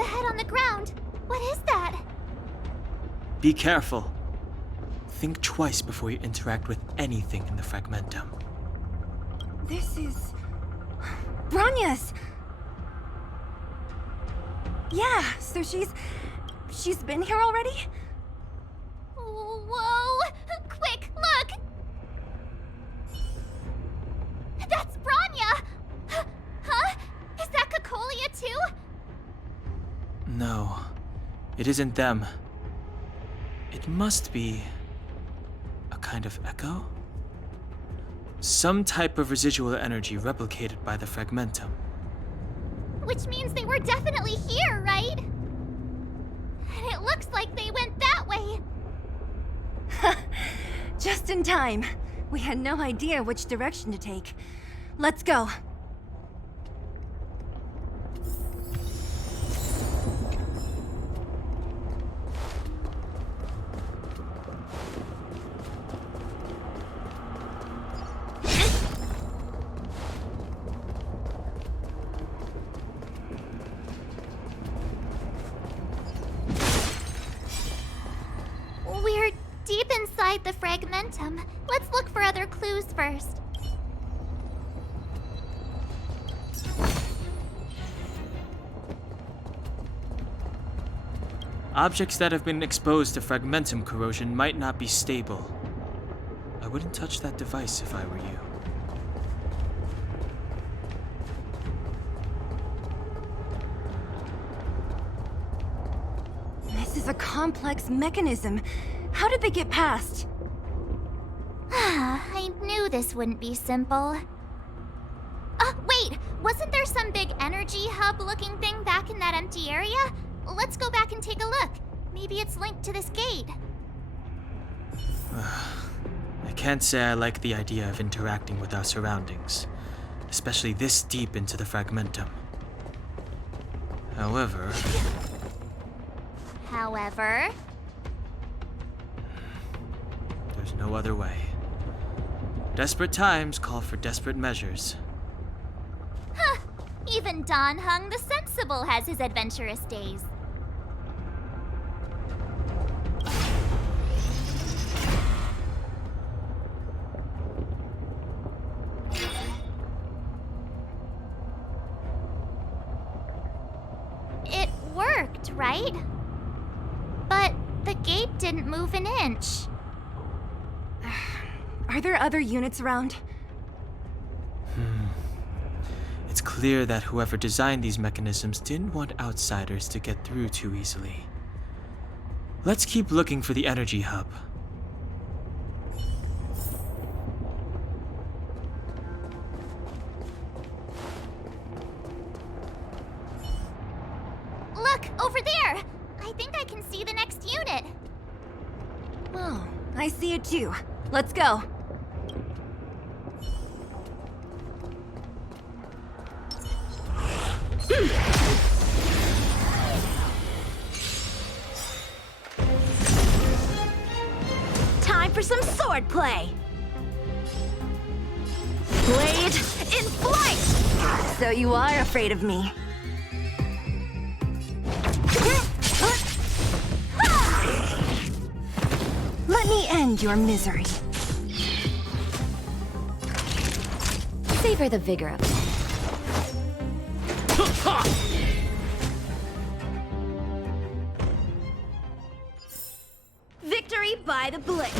The head on the ground. What is that? Be careful. Think twice before you interact with anything in the fragmentum. This is... Bronya's! Yeah, so she's been here already? Whoa! Quick, look! That's Bronya! Huh? Is that Cocolia too? No, it isn't them. It must be a kind of echo? Some type of residual energy replicated by the fragmentum. Which means they were definitely here, right? And it looks like they went that way. Just in time. We had no idea which direction to take. Let's go. We're deep inside the fragmentum. Let's look for other clues first. Objects that have been exposed to fragmentum corrosion might not be stable. I wouldn't touch that device if I were you. This is a complex mechanism. How did they get past? I knew this wouldn't be simple. Wait! Wasn't there some big energy hub-looking thing back in that empty area? Let's go back and take a look. Maybe it's linked to this gate. I can't say I like the idea of interacting with our surroundings, especially this deep into the fragmentum. However, there's no other way. Desperate times call for desperate measures. Even Don Hung the Sensible has his adventurous days. It worked, right? But the gate didn't move an inch. Are there other units around? It's clear that whoever designed these mechanisms didn't want outsiders to get through too easily. Let's keep looking for the energy hub. Look, over there! I think I can see the next unit. Oh, I see it too. Let's go. Time for some sword play. Blade in flight! So you are afraid of me. Let me end your misery. Savor the vigor of it. Victory by the blade.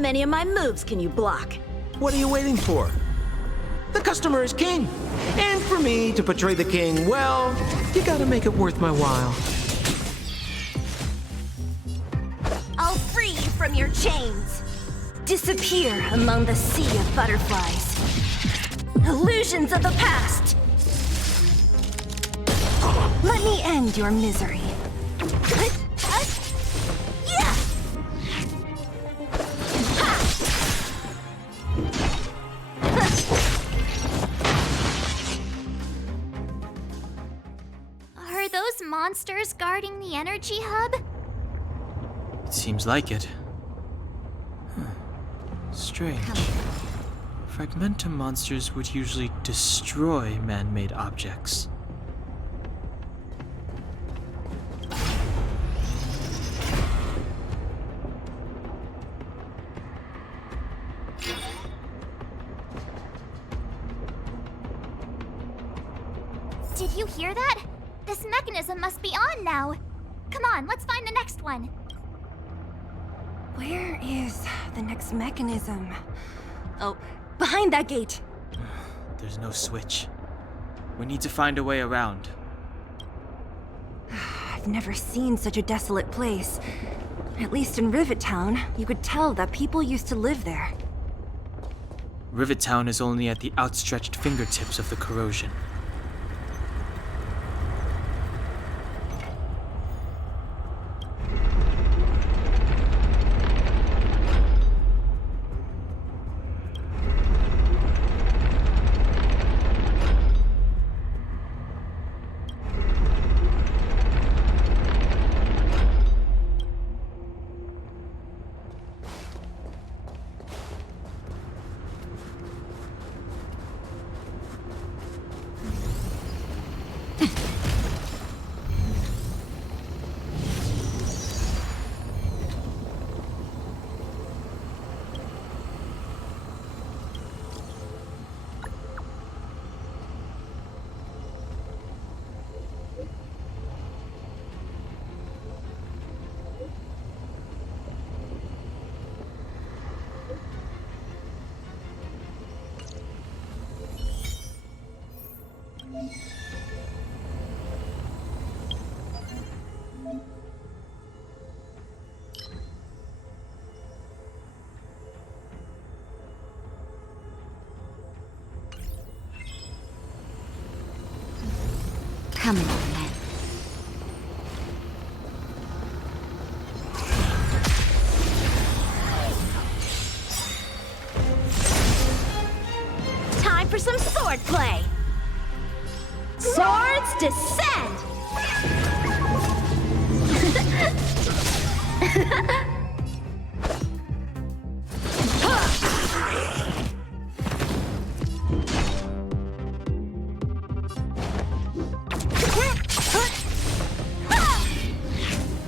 How many of my moves can you block? What are you waiting for? The customer is king. And for me to portray the king, well, you gotta make it worth my while. I'll free you from your chains. Disappear among the sea of butterflies. Illusions of the past. Let me end your misery. Yeah! Are those monsters guarding the energy hub? It seems like it. Strange. Fragmentum monsters would usually destroy man-made objects. Did you hear that? This mechanism must be on now. Come on, let's find the next one. Where is the next mechanism? Oh, behind that gate. There's no switch. We need to find a way around. I've never seen such a desolate place. At least in Rivet Town, you could tell that people used to live there. Rivet Town is only at the outstretched fingertips of the corrosion. Come on, then. Time for some sword play. Swords descend!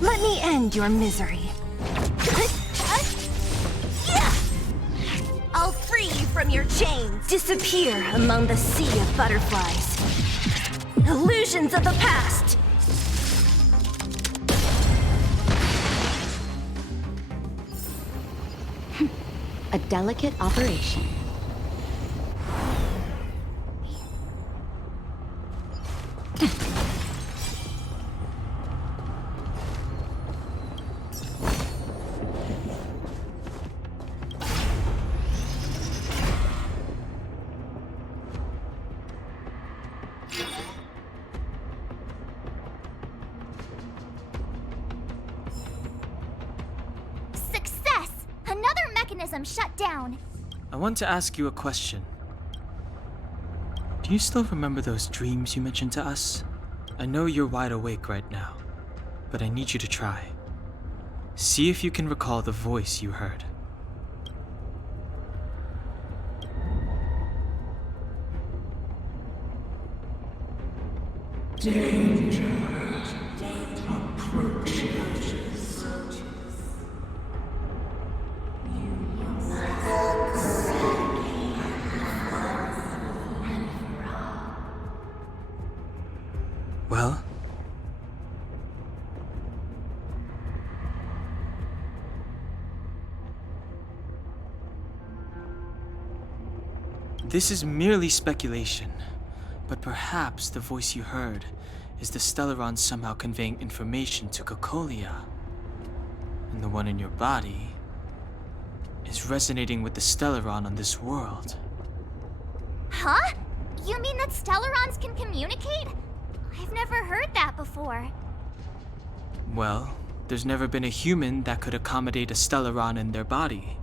Let me end your misery. I'll free you from your chains. Disappear among the sea of butterflies. Illusions of the past. A delicate operation. Success! Another mechanism shut down. I want to ask you a question. Do you still remember those dreams you mentioned to us? I know you're wide awake right now, but I need you to try. See if you can recall the voice you heard. Well? This is merely speculation, but perhaps the voice you heard is the Stellaron somehow conveying information to Cocolia. And the one in your body is resonating with the Stellaron on this world. Huh? You mean that Stellarons can communicate? I've never heard that before. Well, there's never been a human that could accommodate a Stellaron in their body.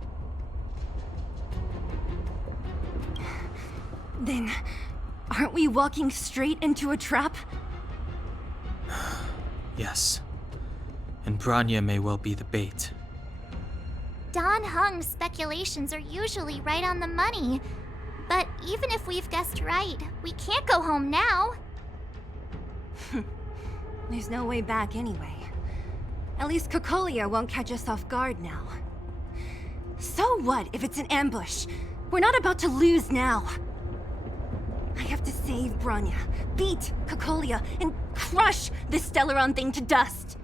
Then, aren't we walking straight into a trap? Yes. And Bronya may well be the bait. Don Hung's speculations are usually right on the money. But even if we've guessed right, we can't go home now. There's no way back anyway. At least Cocolia won't catch us off guard now. So what if it's an ambush? We're not about to lose now. I have to save Bronya, beat Cocolia, and crush this Stellaron thing to dust.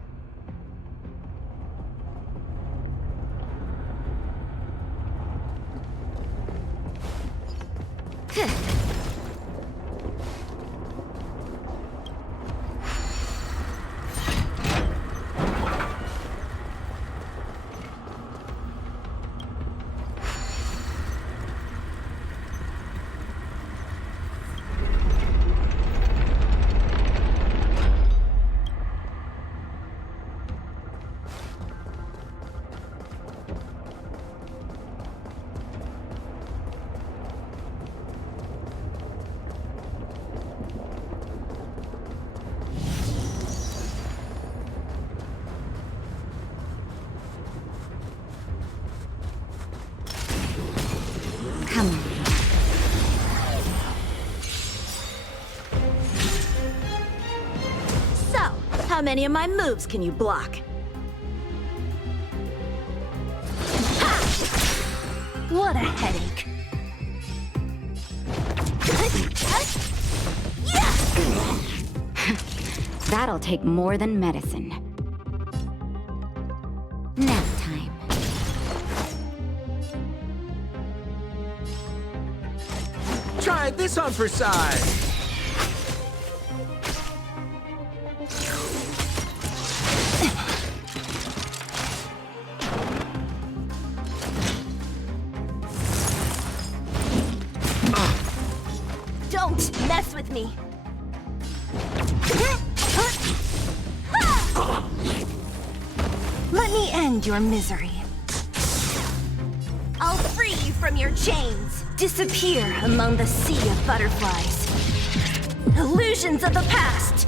Come on. So, how many of my moves can you block? What a headache. That'll take more than medicine. Nap time. Try this on for size. Don't mess with me. Let me end your misery. I'll free you from your chains. Disappear among the sea of butterflies. Illusions of the past.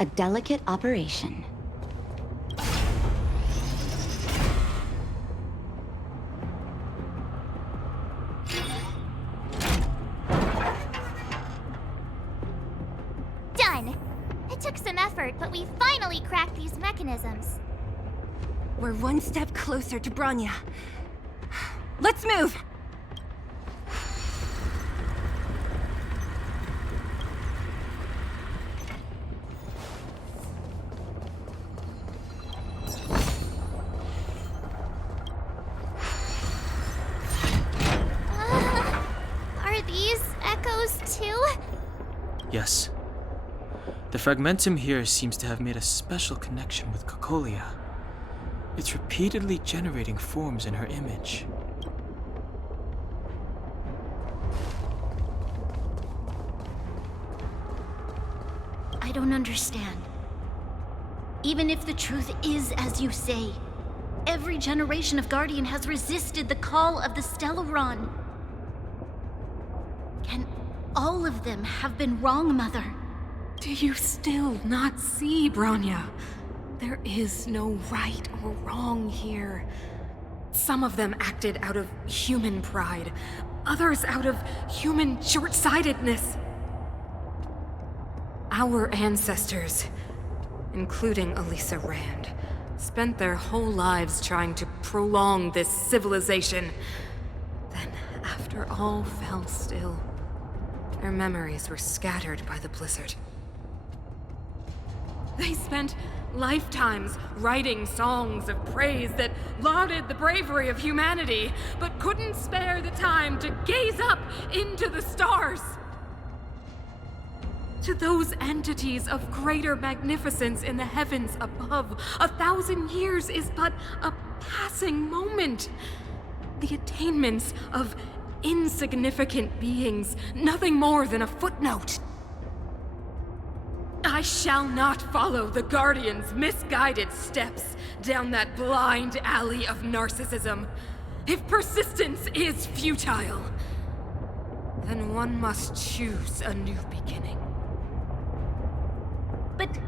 A delicate operation. Done! It took some effort, but we finally cracked these mechanisms. We're one step closer to Bronya. Let's move! Are these echoes too? Yes. The fragmentum here seems to have made a special connection with Cocolia. It's repeatedly generating forms in her image. I don't understand. Even if the truth is as you say, every generation of Guardian has resisted the call of the Stellaron. Can all of them have been wrong, Mother? Do you still not see, Bronya? There is no right or wrong here. Some of them acted out of human pride, others out of human short-sightedness. Our ancestors, including Elisa Rand, spent their whole lives trying to prolong this civilization. Then, after all fell still, their memories were scattered by the blizzard. They spent Lifetimes writing songs of praise that lauded the bravery of humanity, but couldn't spare the time to gaze up into the stars. To those entities of greater magnificence in the heavens above, 1,000 years is but a passing moment. The attainments of insignificant beings, nothing more than a footnote. I shall not follow the Guardian's misguided steps down that blind alley of narcissism. If persistence is futile, then one must choose a new beginning. But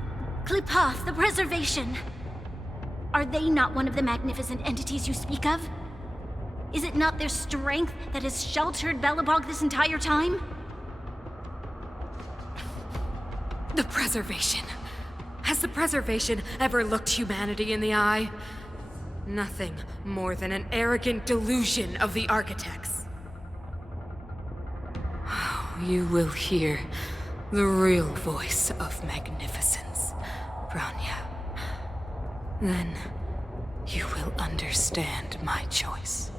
Klipoth, the Preservation, are they not one of the magnificent entities you speak of? Is it not their strength that has sheltered Belobog this entire time? The Preservation. Has the Preservation ever looked humanity in the eye? Nothing more than an arrogant delusion of the architects. You will hear the real voice of magnificence, Bronya. Then you will understand my choice.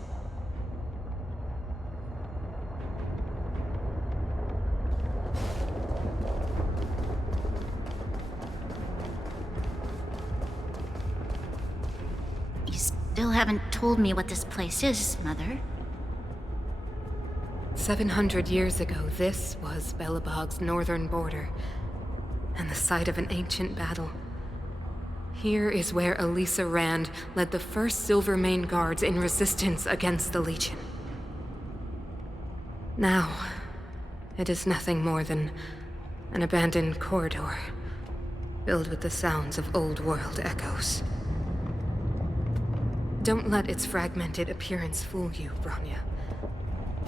You still haven't told me what this place is, Mother. 700 years ago, this was Belobog's northern border, and the site of an ancient battle. Here is where Elisa Rand led the first Silvermane Guards in resistance against the Legion. Now, it is nothing more than an abandoned corridor, filled with the sounds of old-world echoes. Don't let its fragmented appearance fool you, Bronya.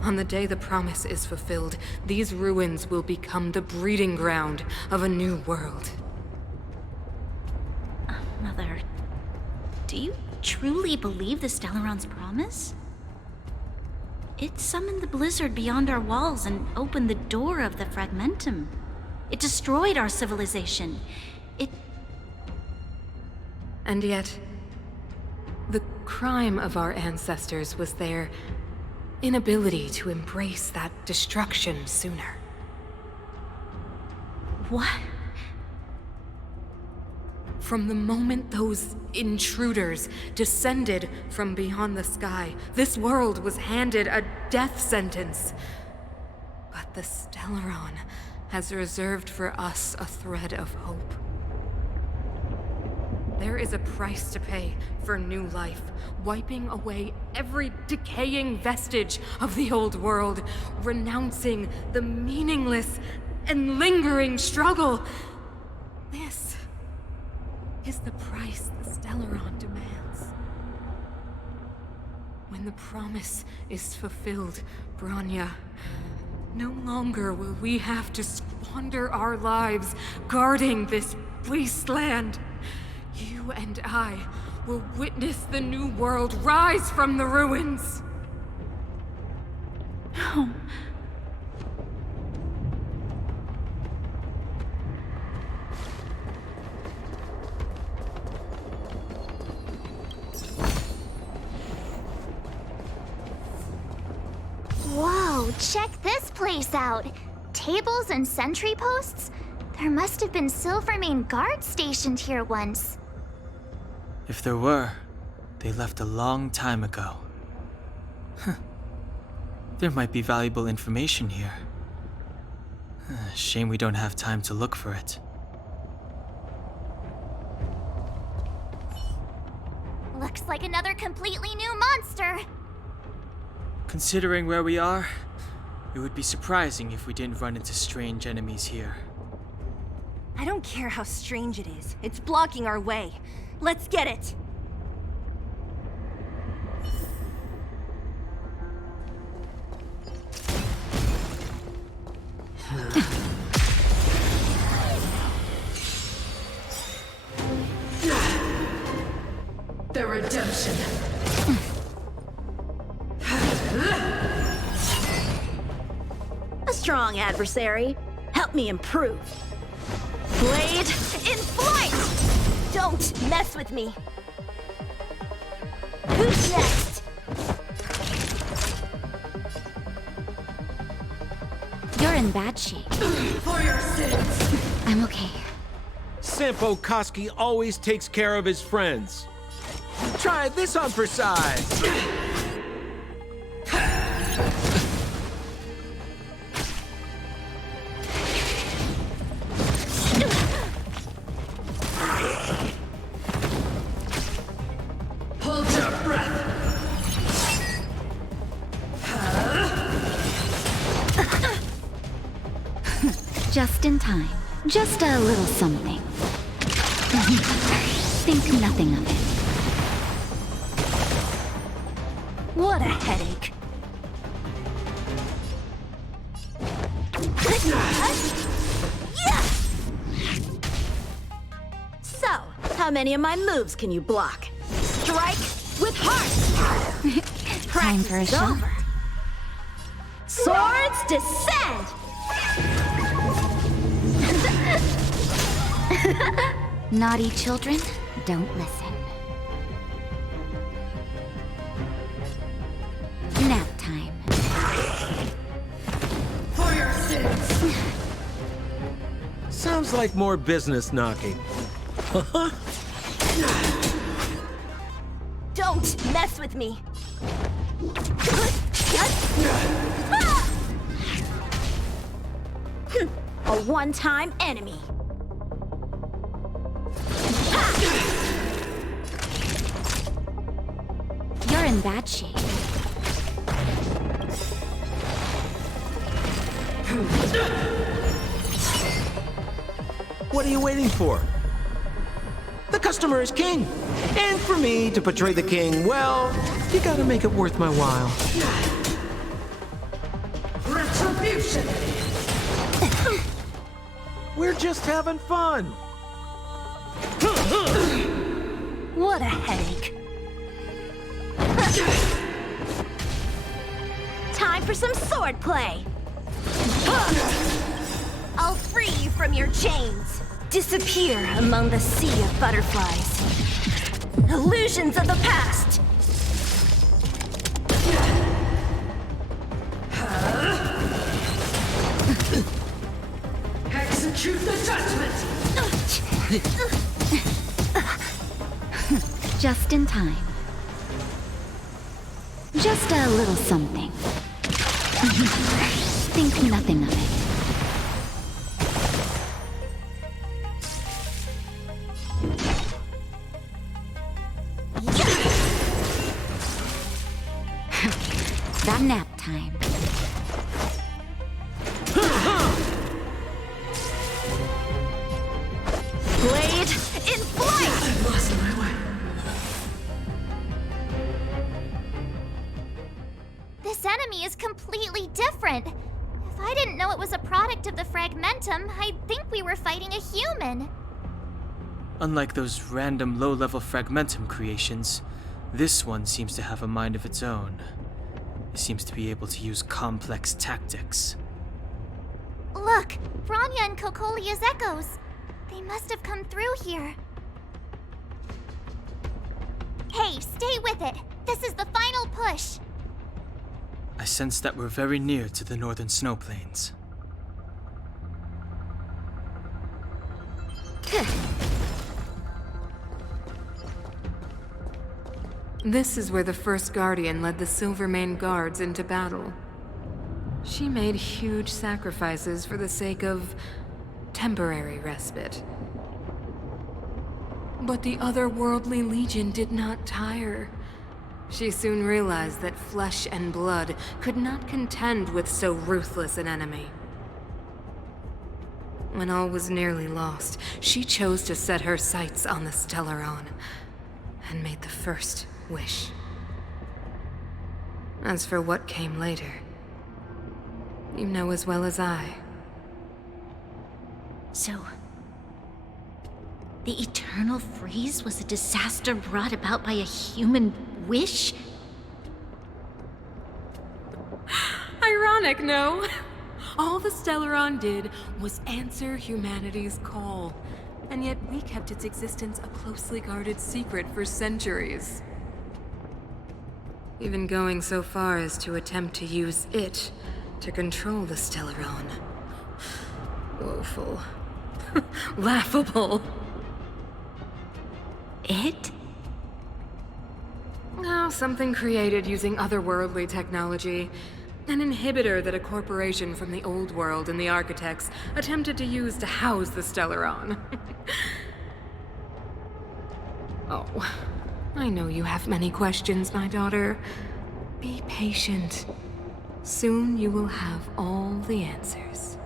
On the day the promise is fulfilled, these ruins will become the breeding ground of a new world. Mother, do you truly believe the Stellaron's promise? It summoned the blizzard beyond our walls and opened the door of the Fragmentum. It destroyed our civilization. And yet, the crime of our ancestors was their inability to embrace that destruction sooner. What? From the moment those intruders descended from beyond the sky, this world was handed a death sentence. But the Stellaron has reserved for us a thread of hope. There is a price to pay for new life, wiping away every decaying vestige of the old world, renouncing the meaningless and lingering struggle. This is the price the Stellaron demands. When the promise is fulfilled, Bronya, no longer will we have to squander our lives guarding this wasteland. You and I will witness the new world rise from the ruins. No. Whoa, check this place out. Tables and sentry posts? There must have been Silvermane guards stationed here once. If there were, they left a long time ago. There might be valuable information here. Shame we don't have time to look for it. Looks like another completely new monster. Considering where we are, it would be surprising if we didn't run into strange enemies here. I don't care how strange it is. It's blocking our way. Let's get it! The redemption. A strong adversary. Help me improve. Blade in flight! Don't mess with me. Who's next? You're in bad shape. For your sins. I'm okay. Sampo Koski always takes care of his friends. Try this on for size. Hold your breath. Just in time. Just a little something. Think nothing of it. What a headache. So, how many of my moves can you block? Strike with heart. Time for a Practice is shot. over. Swords descend. Naughty children, don't listen. Nap time. For your sins. Sounds like more business knocking. Don't mess with me. A one-time enemy. You're in bad shape. What are you waiting for? The customer is king. And for me to portray the king, well, you gotta make it worth my while. Retribution. We're just having fun. What a headache. Time for some sword play. I'll free you from your chains. Disappear among the sea of butterflies. Illusions of the past. Execute the judgment. Just in time. Just a little something. Think nothing of it. That nap time. Blade in flight. I lost my way. This enemy is completely different. If I didn't know it was a product of the Fragmentum, I'd think we were fighting a human. Unlike those random low-level Fragmentum creations, this one seems to have a mind of its own. It seems to be able to use complex tactics. Look, Bronya and Kokolia's echoes. They must have come through here. Hey, stay with it. This is the final push. I sense that we're very near to the northern snow plains. This is where the first Guardian led the Silvermane Guards into battle. She made huge sacrifices for the sake of temporary respite. But the otherworldly Legion did not tire. She soon realized that flesh and blood could not contend with so ruthless an enemy. When all was nearly lost, she chose to set her sights on the Stellaron and made the first wish. As for what came later, you know as well as I. So, the eternal freeze was a disaster brought about by a human wish? Ironic, no? All the Stellaron did was answer humanity's call. And yet we kept its existence a closely guarded secret for centuries. Even going so far as to attempt to use it to control the Stellaron. Woeful. Laughable. It? Oh, something created using otherworldly technology. An inhibitor that a corporation from the old world and the architects attempted to use to house the Stellaron. Oh, I know you have many questions, my daughter. Be patient. Soon you will have all the answers.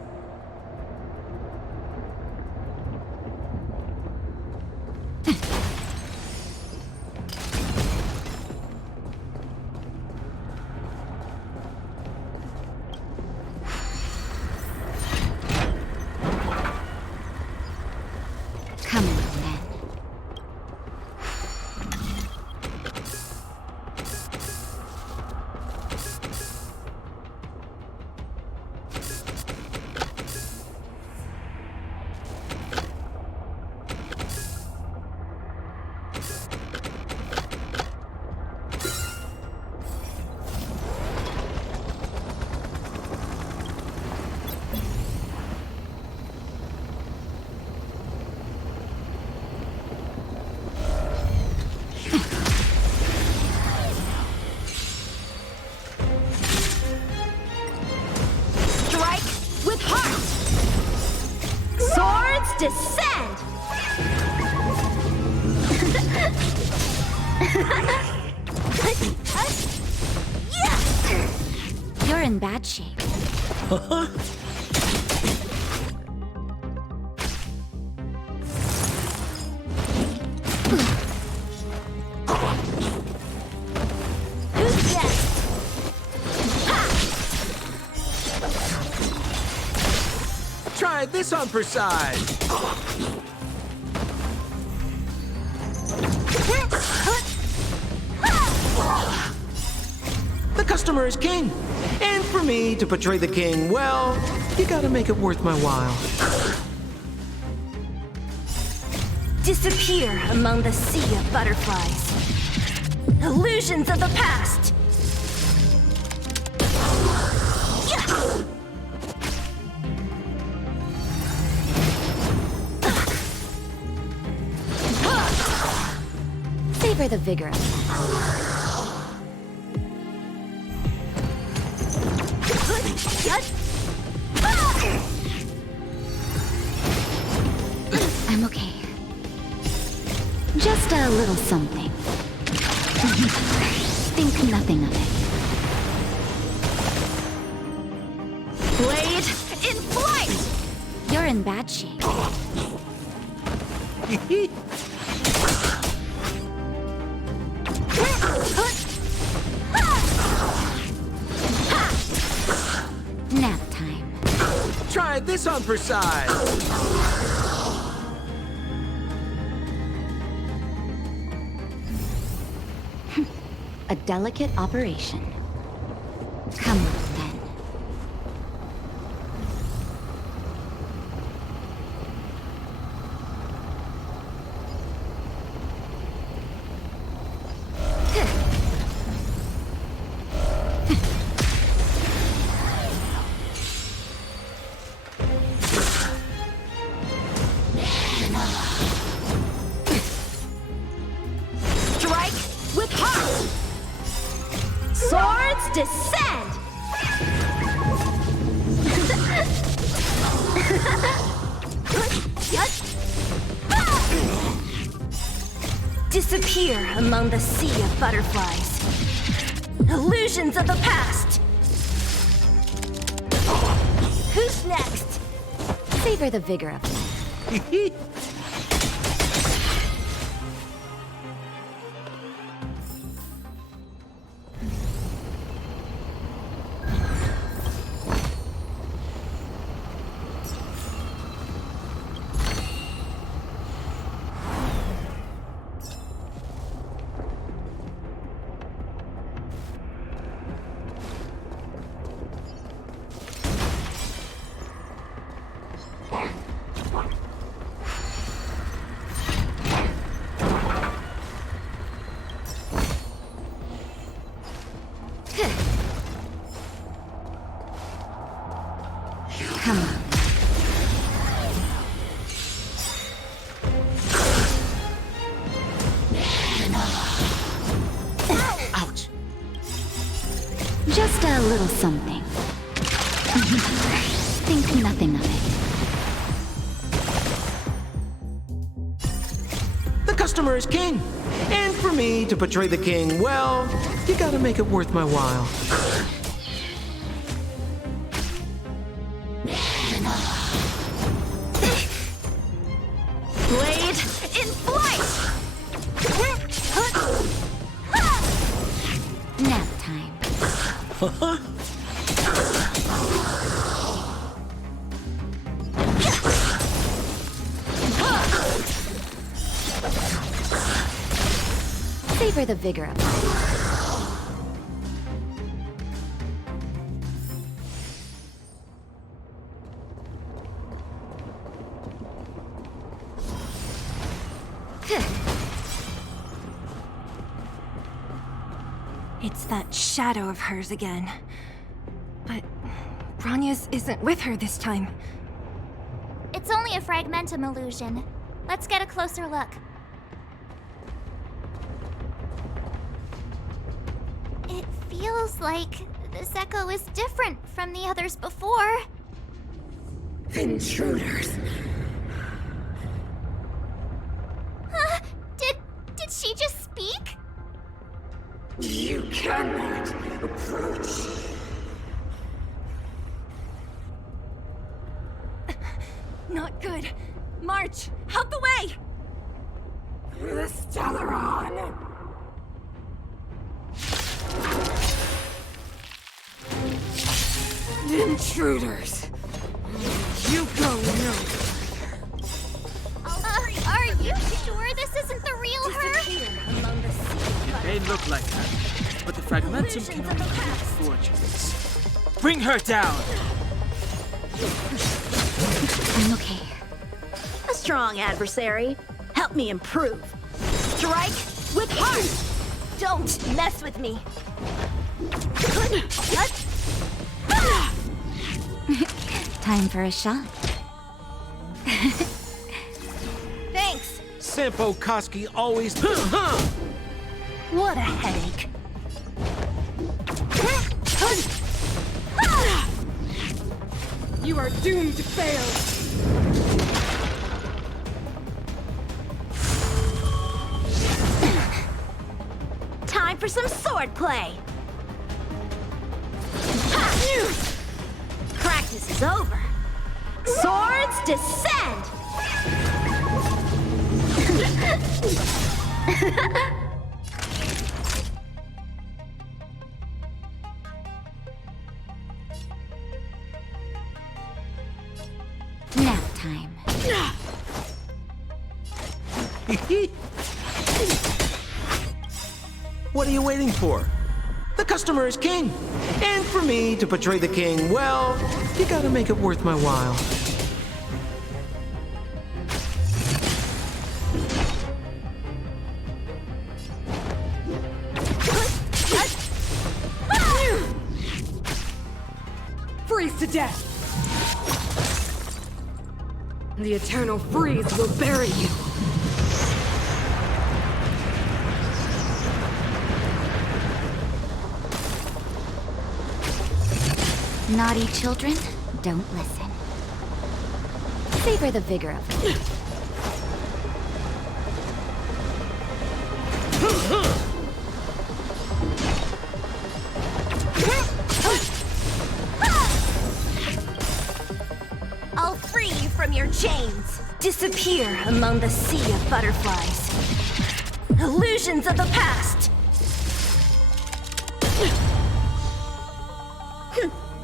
Come on, then. Strike with heart! Swords descend! You're in bad shape. Who's next? Try this on for size. The customer is king. And for me to portray the king, well, you gotta make it worth my while. Disappear among the sea of butterflies. Illusions of the past! Savor the vigor of life. I'm okay. Just a little something. Think nothing of it. Blade in flight! You're in bad shape. Nap time. Try this on for size. A delicate operation. Come on, then. Strike with heart! Swords descend! Disappear among the sea of butterflies. Illusions of the past! Who's next? Savor the vigor of life. Come on. Ouch! Just a little something. Think nothing of it. The customer is king. And for me to portray the king well, you gotta make it worth my while. Blade in flight! Nap time. Savor the vigor of life. It's that shadow of hers again. But Bronya's isn't with her this time. It's only a fragmentum illusion. Let's get a closer look. It feels like this echo is different from the others before. Intruders. Huh? Did she just speak? You cannot approach. Not good. March, out the way! The Stellaron. Intruders. You go no. Are you sure this isn't the real her? Among the sea. It may look like her, but the fragmentum can only create fortunes. Bring her down! I'm okay. A strong adversary. Help me improve. Strike with heart! Don't mess with me. Time for a shot. Thanks. Sampo Koski always. What a headache. You are doomed to fail. Time for some swordplay. Practice is over. Swords descend! Nap time. What are you waiting for? The customer is king. And for me to portray the king well, you gotta make it worth my while. Freeze to death. The eternal freeze will bury you. Naughty children, don't listen. Savor the vigor of life. I'll free you from your chains. Disappear among the sea of butterflies. Illusions of the past.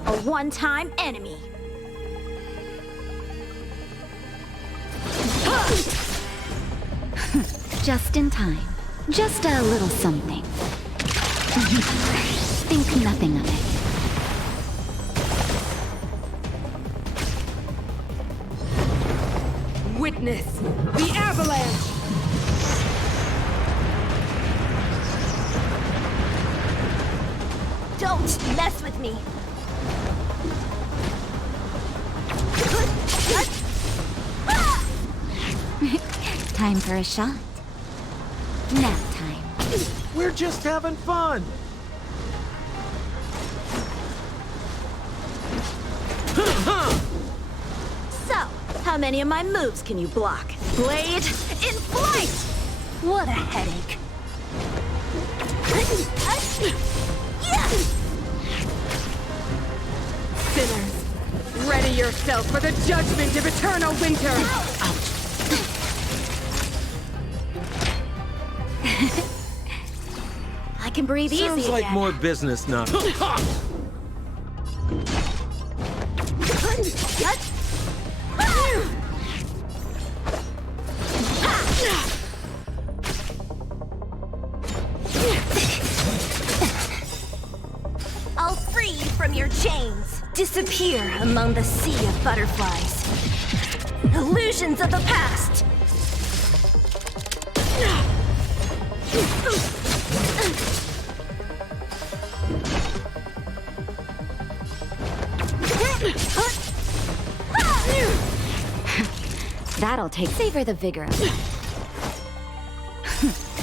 A one-time enemy. Just in time. Just a little something. Think nothing of it. Witness the avalanche. Don't mess with me. Time for a shot. Nap time. We're just having fun. So, how many of my moves can you block? Blade in flight! What a headache. Sinners, ready yourself for the judgment of eternal winter! I can breathe easy Sounds like again. more business now. I'll free you from your chains. Disappear among the sea of butterflies. Illusions of the past. That'll take. Savor the vigor of life.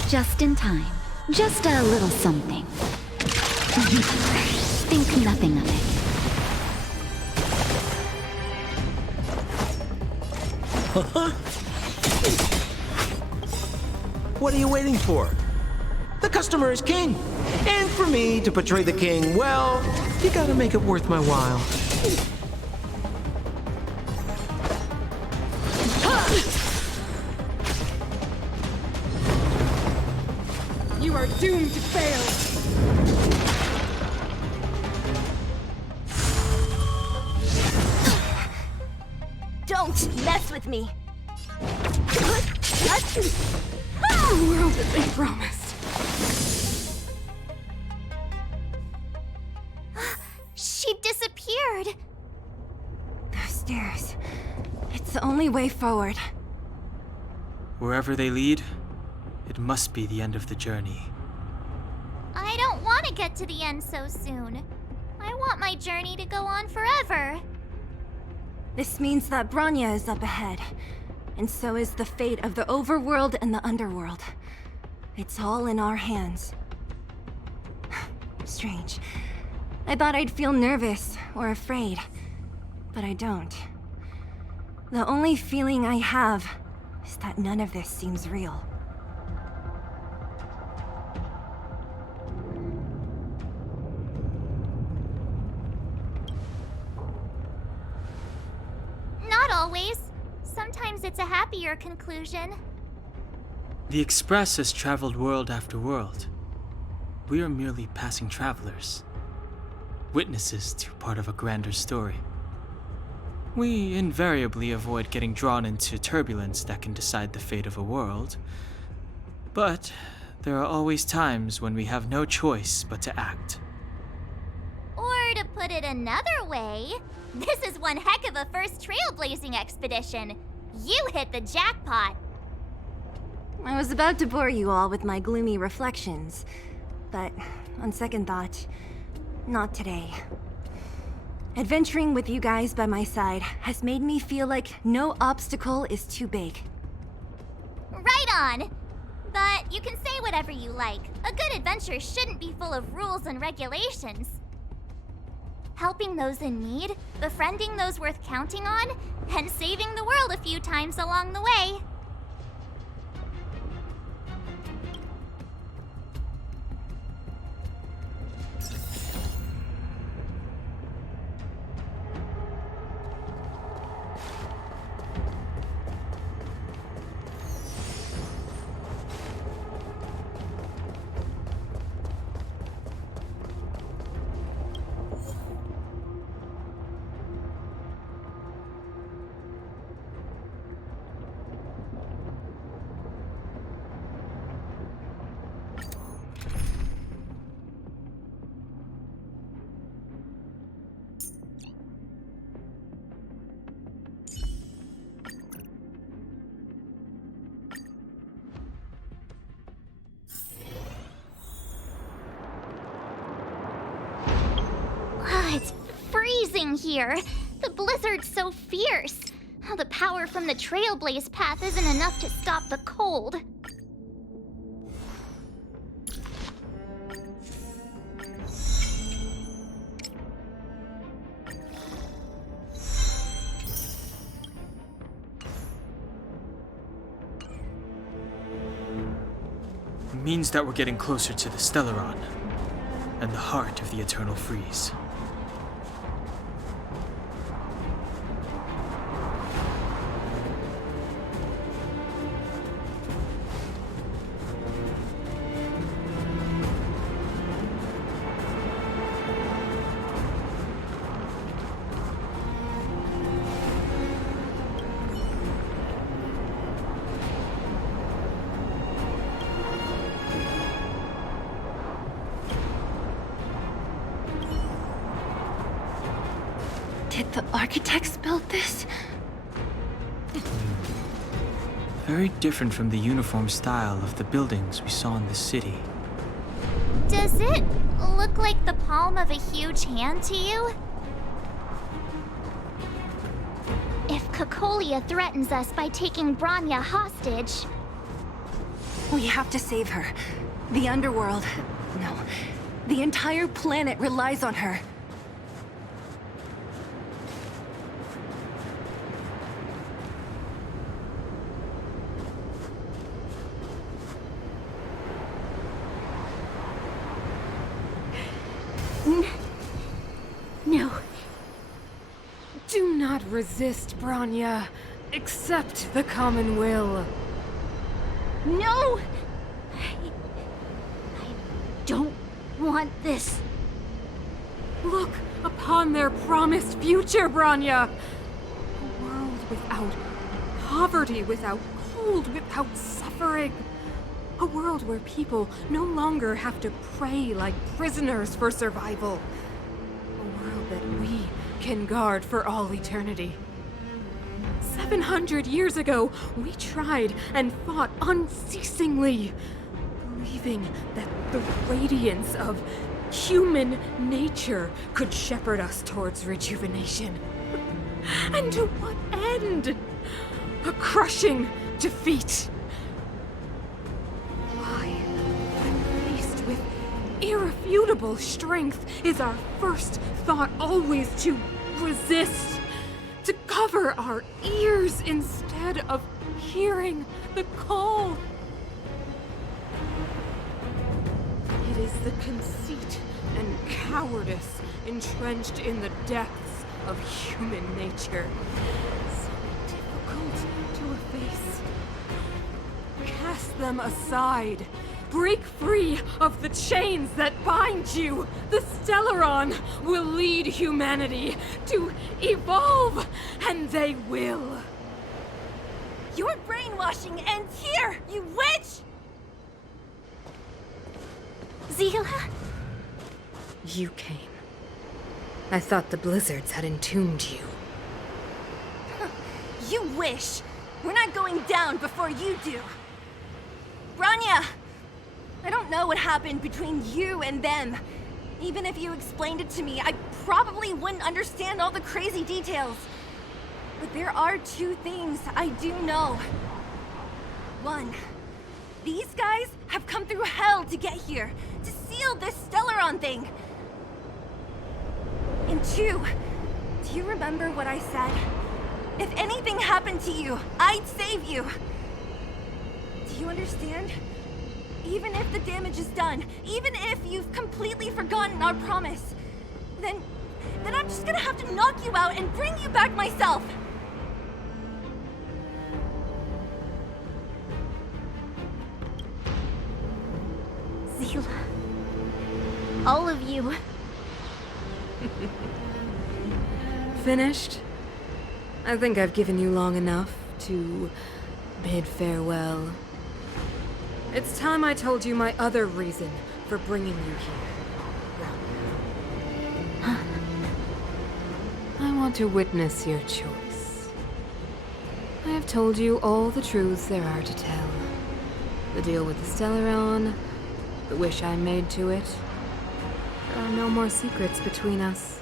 Just in time. Just a little something. Think nothing of it. What are you waiting for? The customer is king. And for me to portray the king, well, you gotta make it worth my while. You are doomed to fail! Don't mess with me. The world that they promised. She disappeared. Those stairs. It's the only way forward. Wherever they lead, it must be the end of the journey. I don't want to get to the end so soon. I want my journey to go on forever. This means that Bronya is up ahead. And so is the fate of the overworld and the underworld. It's all in our hands. Strange. I thought I'd feel nervous or afraid, but I don't. The only feeling I have is that none of this seems real. Not always. Sometimes it's a happier conclusion. The Express has traveled world after world. We are merely passing travelers, witnesses to part of a grander story. We invariably avoid getting drawn into turbulence that can decide the fate of a world. But there are always times when we have no choice but to act. Or to put it another way, this is one heck of a first trailblazing expedition. You hit the jackpot. I was about to bore you all with my gloomy reflections, but on second thought, not today. Adventuring with you guys by my side has made me feel like no obstacle is too big. Right on. But you can say whatever you like. A good adventure shouldn't be full of rules and regulations. Helping those in need, befriending those worth counting on, and saving the world a few times along the way. It's freezing here. The blizzard's so fierce. The power from the Trailblaze path isn't enough to stop the cold. Means that we're getting closer to the Stellaron, and the heart of the Eternal Freeze. Did the architects build this? Very different from the uniform style of the buildings we saw in the city. Does it look like the palm of a huge hand to you? If Cocolia threatens us by taking Bronya hostage... We have to save her. The underworld... No. The entire planet relies on her. No. Do not resist, Bronya. Accept the common will. No! I don't want this. Look upon their promised future, Bronya! A world without poverty, without cold, without suffering. A world where people no longer have to pray like prisoners for survival. A world that we can guard for all eternity. 700 years ago, we tried and fought unceasingly, believing that the radiance of human nature could shepherd us towards rejuvenation. And to what end? A crushing defeat. Why, when faced with irrefutable strength, is our first thought always to resist? To cover our ears instead of hearing the call? It is the conceit and cowardice entrenched in the depths of human nature, so difficult to efface. Cast them aside. Break free of the chains that bind you. The Stellaron will lead humanity to evolve, and they will. Your brainwashing ends here, you witch! Zila? You came. I thought the blizzards had entombed you. You wish. We're not going down before you do. Bronya! I don't know what happened between you and them. Even if you explained it to me, I probably wouldn't understand all the crazy details. But there are two things I do know. One, these guys have come through hell to get here, to seal this Stellaron thing. And two, do you remember what I said? If anything happened to you, I'd save you. Do you understand? Even if the damage is done, even if you've completely forgotten our promise, then I'm just gonna have to knock you out and bring you back myself. Zila. All of you. Finished? I think I've given you long enough to bid farewell. It's time I told you my other reason for bringing you here. I want to witness your choice. I have told you all the truths there are to tell. The deal with the Stellaron, the wish I made to it. There are no more secrets between us.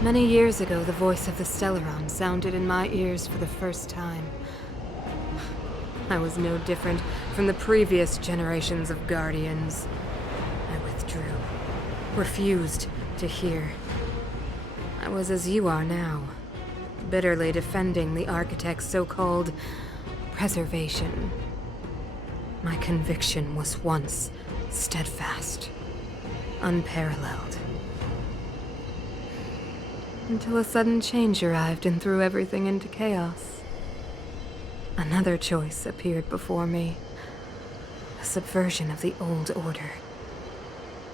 Many years ago, the voice of the Stellaron sounded in my ears for the first time. I was no different from the previous generations of Guardians. I withdrew, refused to hear. I was as you are now, bitterly defending the Architect's so-called preservation. My conviction was once steadfast, unparalleled. Until a sudden change arrived and threw everything into chaos. Another choice appeared before me. A subversion of the old order,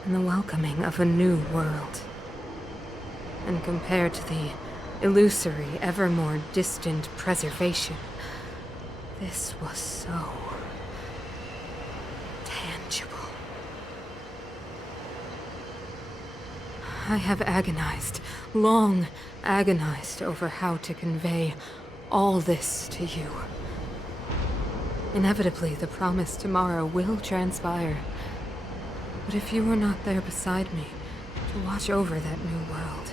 and the welcoming of a new world. And compared to the illusory, ever more distant preservation, this was so tangible. I have agonized, long agonized over how to convey all this to you. Inevitably, the promised tomorrow will transpire. But if you were not there beside me to watch over that new world,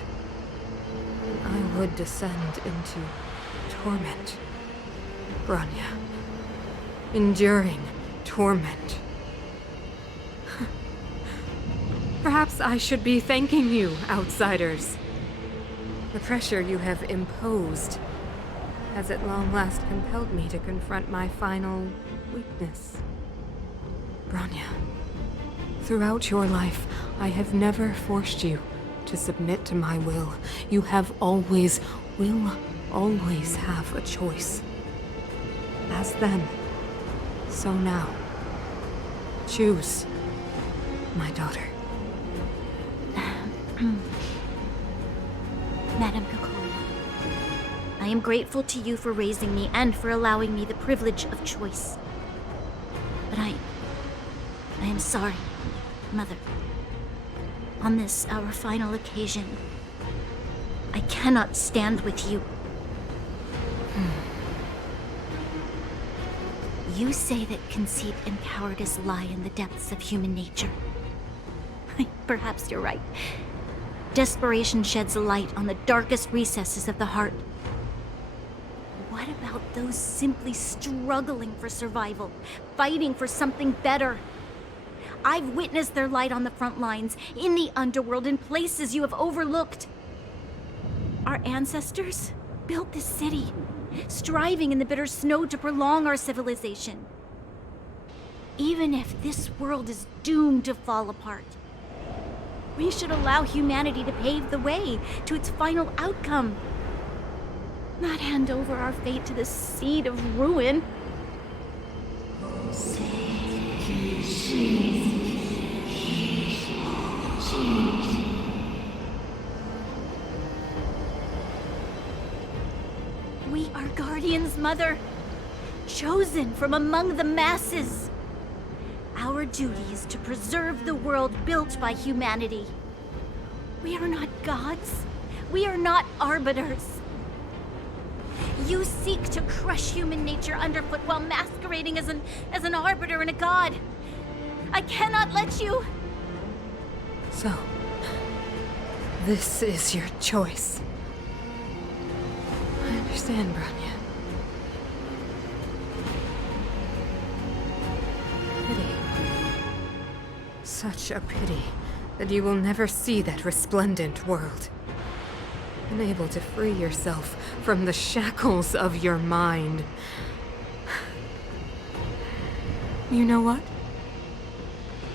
then I would descend into torment. Bronya. Enduring torment. Perhaps I should be thanking you, outsiders. The pressure you have imposed has at long last compelled me to confront my final weakness. Bronya, throughout your life, I have never forced you to submit to my will. You have always, will always have a choice. As then, so now. Choose, my daughter. Madame Cocolia, I am grateful to you for raising me and for allowing me the privilege of choice. But I am sorry, Mother. On this, our final occasion, I cannot stand with you. You say that conceit and cowardice lie in the depths of human nature. Perhaps you're right. Desperation sheds a light on the darkest recesses of the heart. What about those simply struggling for survival, fighting for something better? I've witnessed their light on the front lines, in the underworld, in places you have overlooked. Our ancestors built this city, striving in the bitter snow to prolong our civilization. Even if this world is doomed to fall apart, we should allow humanity to pave the way to its final outcome. Not hand over our fate to the seed of ruin. We are guardians, Mother, chosen from among the masses. Our duty is to preserve the world built by humanity. We are not gods. We are not arbiters. You seek to crush human nature underfoot while masquerading as an arbiter and a god. I cannot let you. So, this is your choice. I understand, Bronya. Pity. Such a pity that you will never see that resplendent world. Unable to free yourself from the shackles of your mind. You know what?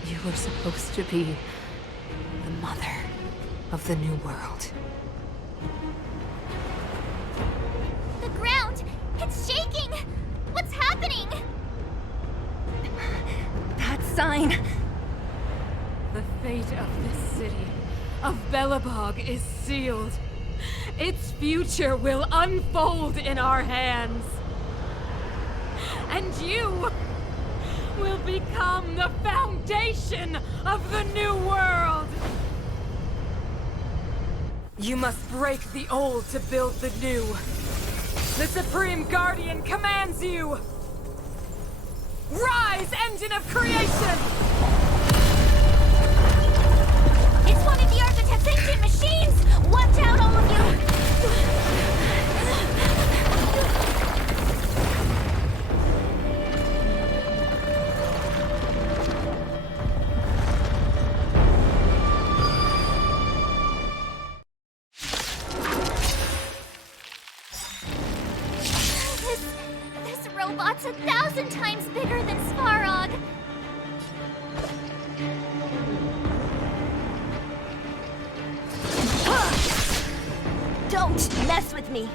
You were supposed to be the mother of the new world. The ground! It's shaking! What's happening? That sign! The fate of this city, of Belobog, is sealed. Its future will unfold in our hands. And you will become the foundation of the new world. You must break the old to build the new. The Supreme Guardian commands you! Rise, engine of creation! It's one of the Architect's ancient machines! Watch out, all of you! robot's 1,000 times bigger than Svarog. Don't mess with me.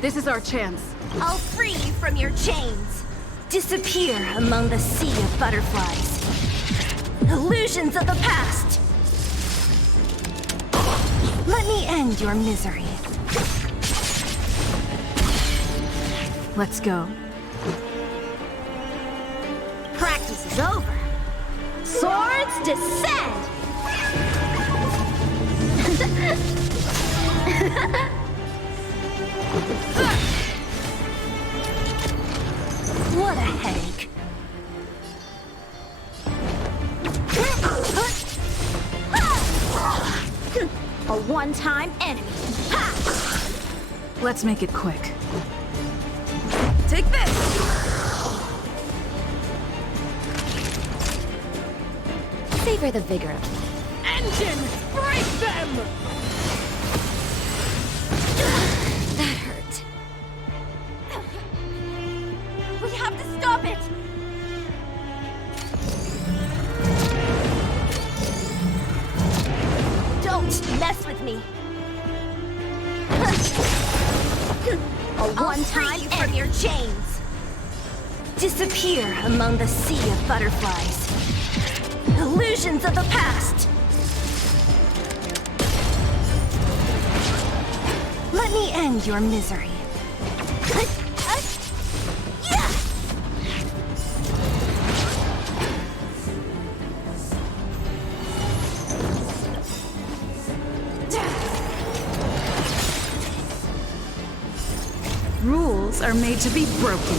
This is our chance. I'll free you from your chains. Disappear among the sea of butterflies. Illusions of the past. Let me end your misery. Let's go. Practice is over. Swords descend! What a headache. A one-time enemy. Let's make it quick. Take this! Savor the vigor of life. Engine! Break them! That hurt. We have to stop it! Don't mess with me! A one-time from your chains! Disappear among the sea of butterflies. Illusions of the past! Let me end your misery. Rules are made to be broken.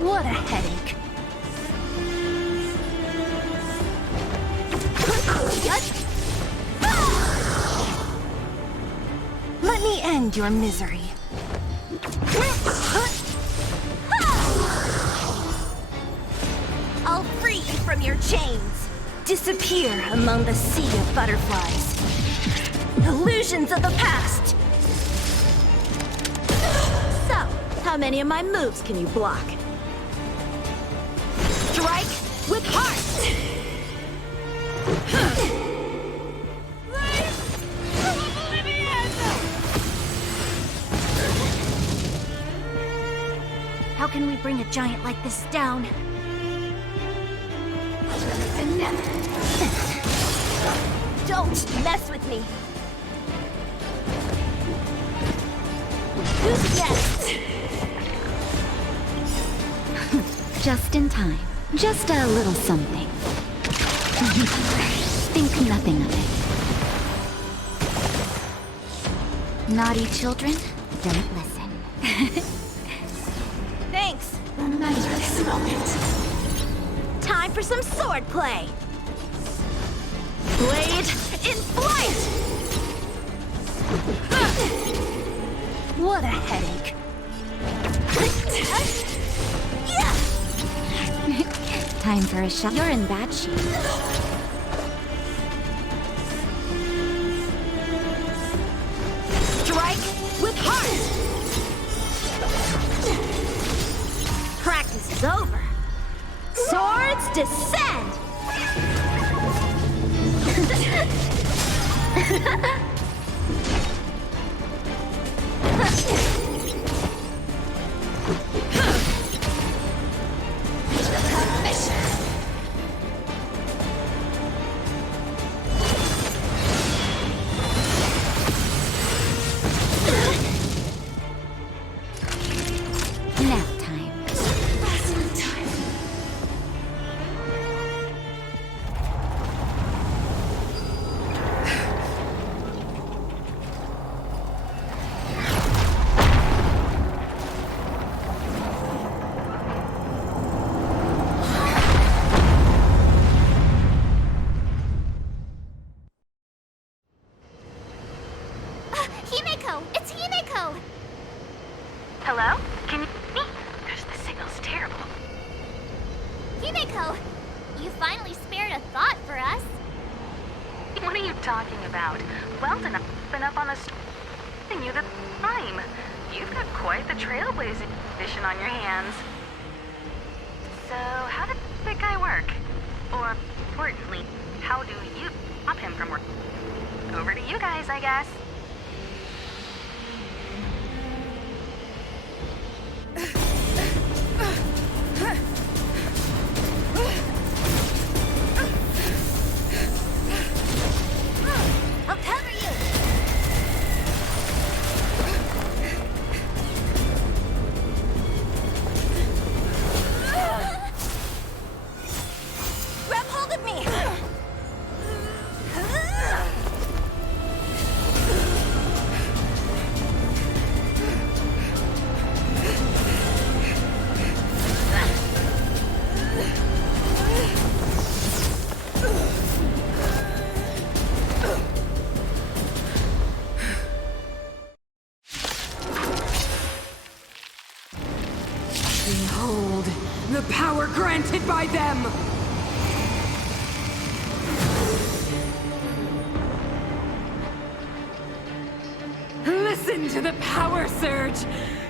What a headache. Let me end your misery. I'll free you from your chains. Disappear among the sea of butterflies. Illusions of the past. So, how many of my moves can you block? Strike with heart! How can we bring a giant like this down? Don't mess with me! Who's next? Just in time. Just a little something. Think nothing of it. Naughty children, don't listen. Thanks. Remember this moment. Time for some sword play. Blade in flight! What a headache. Time for a shot. You're in bad shape. Strike with heart! Practice is over. Swords descend! Nap time. Himeko! It's Himeko! Hello? Can you hear me? There's the Echo, you finally spared a thought for us. What are you talking about? Weldon, I've been up on the you the time. You've got quite the trailblazing mission on your hands. So, how did that guy work? Or, importantly, how do you stop him from working? Over to you guys, I guess. I'll cover you! Grab hold of me! Behold, the power granted by them! Listen to the power surge!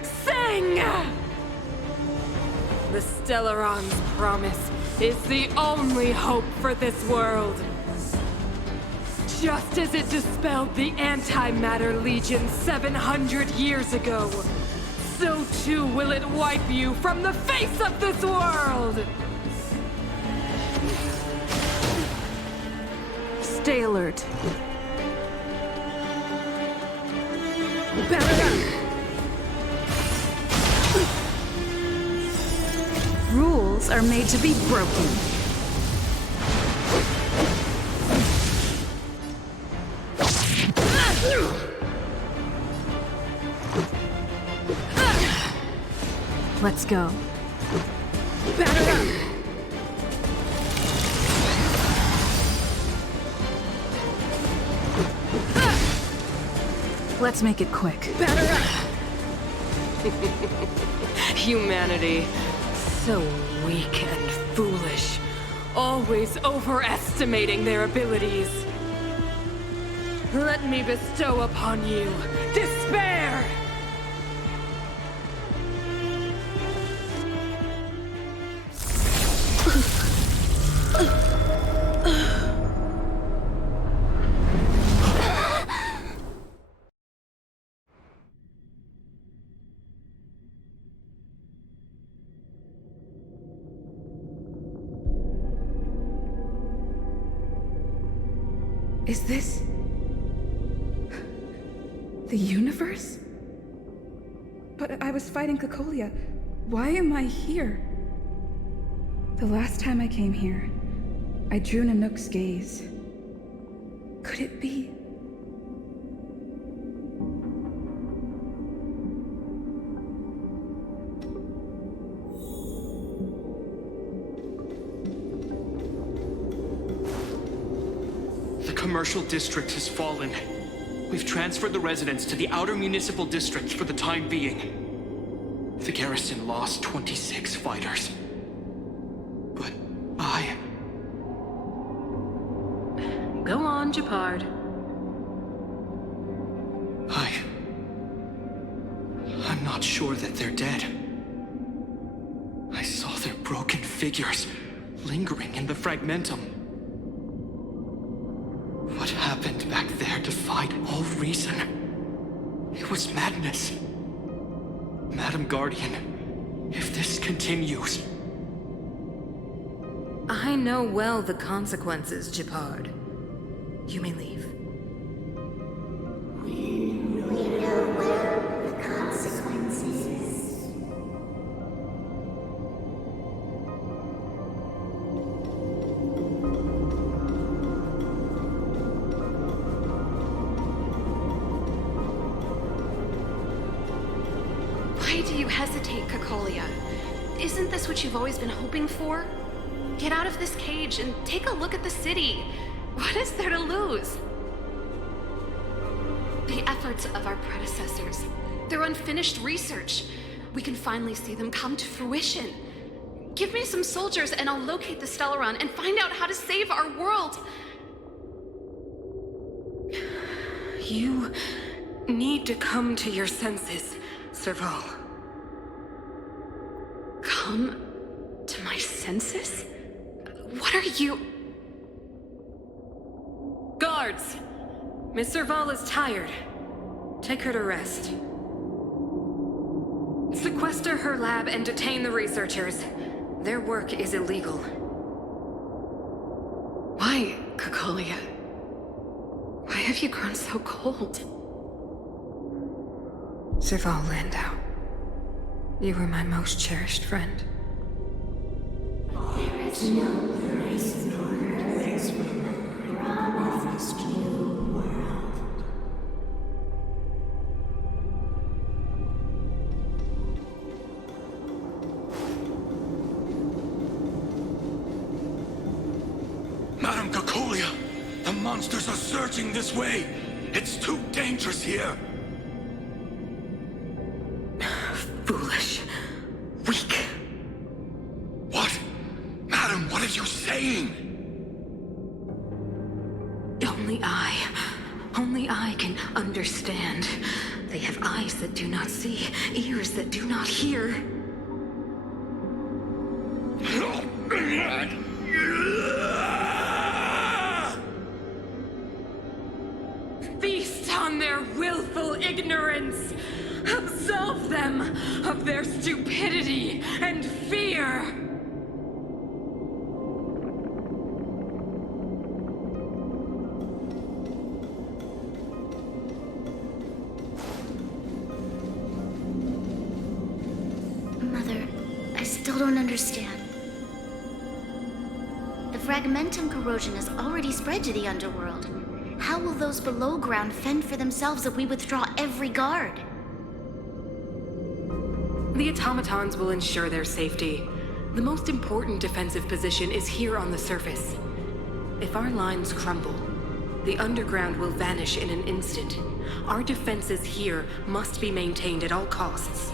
Sing! The Stellaron's promise is the only hope for this world. Just as it dispelled the Antimatter Legion 700 years ago, so too will it wipe you from the face of this world! Stay alert. Rules are made to be broken. Let's go. Let's make it quick. Humanity. So weak and foolish. Always overestimating their abilities. Let me bestow upon you despair! Is this... the universe? But I was fighting Cocolia. Why am I here? The last time I came here, I drew Nanook's gaze. Could it be? The commercial district has fallen. We've transferred the residents to the outer municipal districts for the time being. The garrison lost 26 fighters. But Go on, Japard. I'm not sure that they're dead. I saw their broken figures lingering in the fragmentum. What happened back there defied all reason. It was madness. Madam Guardian, if this continues... I know well the consequences, Japard. You may leave. Why do you hesitate, Cocolia? Isn't this what you've always been hoping for? Get out of this cage and take a look at the city. What is there to lose? The efforts of our predecessors, their unfinished research. We can finally see them come to fruition. Give me some soldiers and I'll locate the Stellaron and find out how to save our world. You need to come to your senses, Serval. Come to my senses? What are you... Guards! Miss Serval is tired. Take her to rest. Sequester her lab and detain the researchers. Their work is illegal. Why, Cocolia? Why have you grown so cold? Serval Landau, you were my most cherished friend. There is no place nor place from this new world. Madam Cocolia, the monsters are surging this way. It's too dangerous here. Foolish. Weak. What? Madam, what are you saying? Only I can understand. They have eyes that do not see, ears that do not hear. Feast on their willful ignorance! Absolve them of their stupidity and fear! Mother, I still don't understand. The fragmentum corrosion has already spread to the underworld. How will those below ground fend for themselves if we withdraw every guard? The automatons will ensure their safety. The most important defensive position is here on the surface. If our lines crumble, the underground will vanish in an instant. Our defenses here must be maintained at all costs.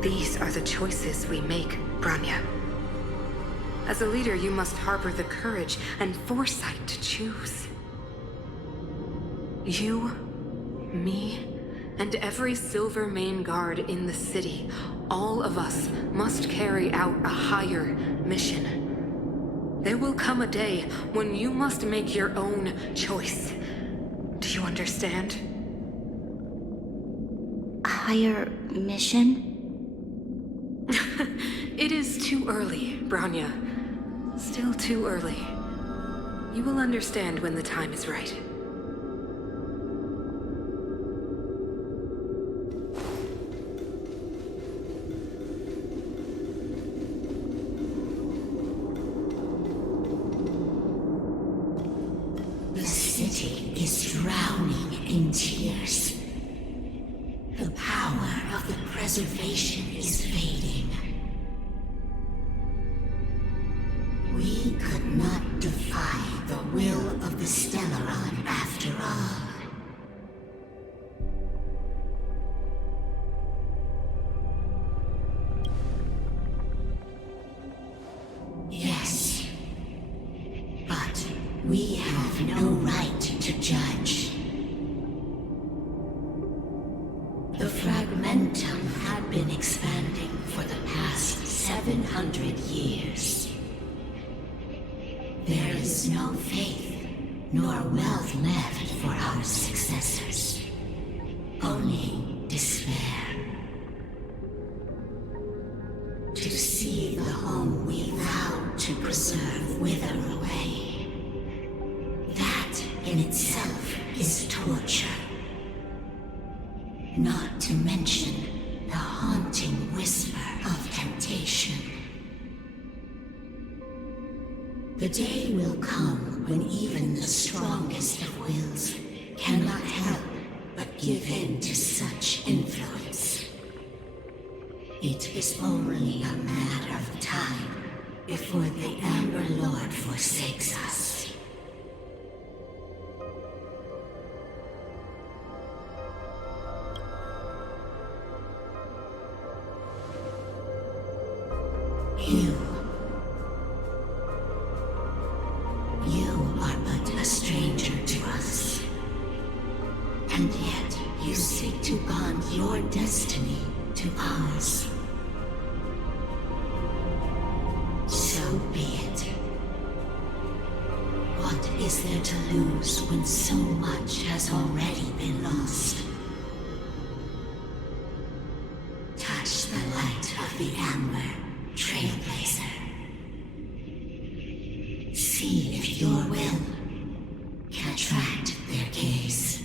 These are the choices we make, Branya. As a leader, you must harbor the courage and foresight to choose. You, me, and every Silver Main guard in the city, all of us must carry out a higher mission. There will come a day when you must make your own choice. Do you understand? A higher mission? It is too early, Branya. Still too early. You will understand when the time is right. The city is drowning in tears. The power of the preservation is fading. We could not defy the will of the Stellaron after all. Yes, but we have no right to judge. The fragmentum had been expanding for the past 700 years. There is no faith nor wealth left for our successors. Only despair. To see the home we vowed to preserve wither away. That in itself is torture. Not to mention the haunting whisper of temptation. The day will come when even the strongest of wills cannot help but give in to such influence. It is only a matter of time before the Amber Lord forsakes us. You are but a stranger to us. And yet you seek to bond your destiny to ours. So be it. What is there to lose when so much has already been lost? Touch the light of the Amber, Trailblazer. See if your will can attract their gaze.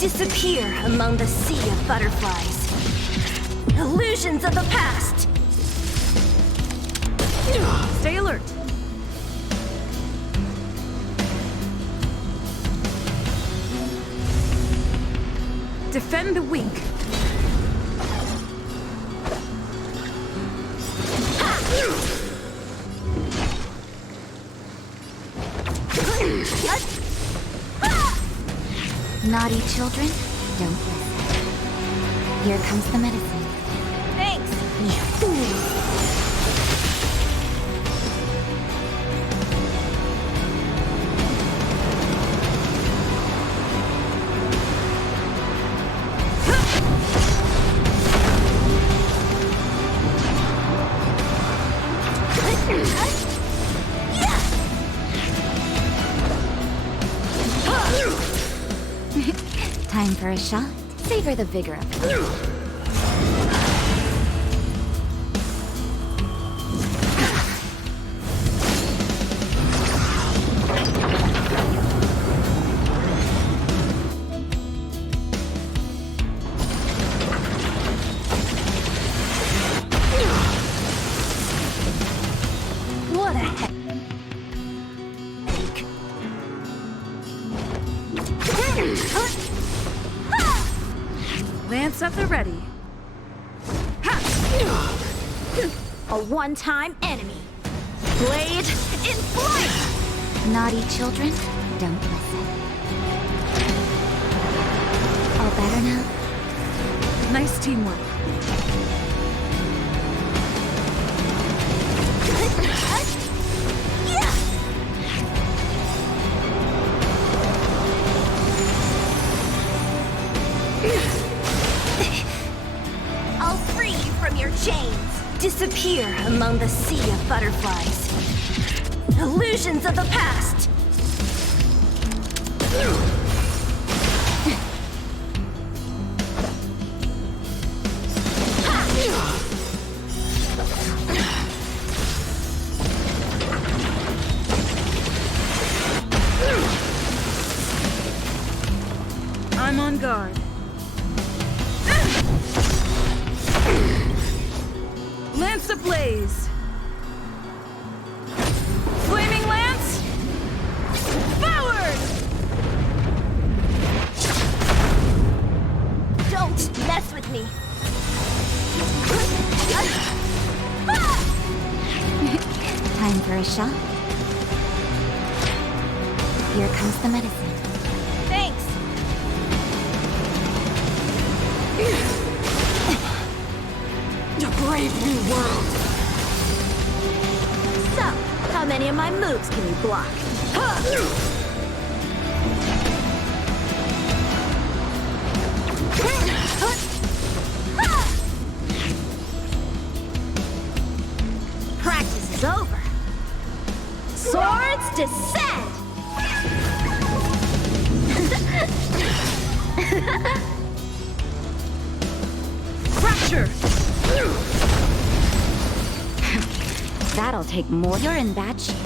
Disappear among the sea of butterflies. Illusions of the past! Stay alert. Defend the weak. Naughty children, don't listen. Here comes the medicine. Thanks, you fools! Time for a shot. Savor the vigor of it. What a heck. Lance at the ready. A one-time enemy. Blade in flight! Naughty children, don't listen. All better now? Nice teamwork. I'll free you from your chains. Disappear among the sea of butterflies. Illusions of the past. I'm on guard. Lance ablaze! me. Time for a shot. Here comes the medicine. Thanks. A brave new world. So, how many of my moves can you block? Practice is over. Swords descend! Fracture! That'll take more. You're in bad shape.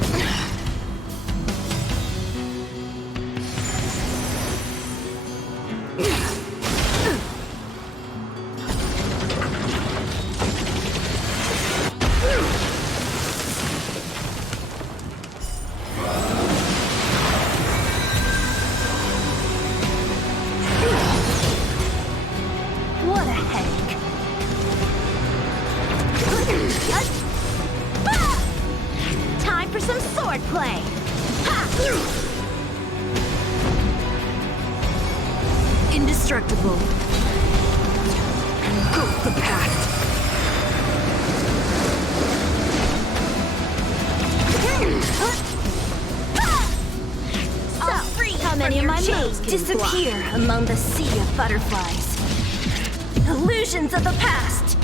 What a headache. Time for some sword play. Indestructible. Ghost the past. How many of my moves disappear among the sea of butterflies? Illusions of the past!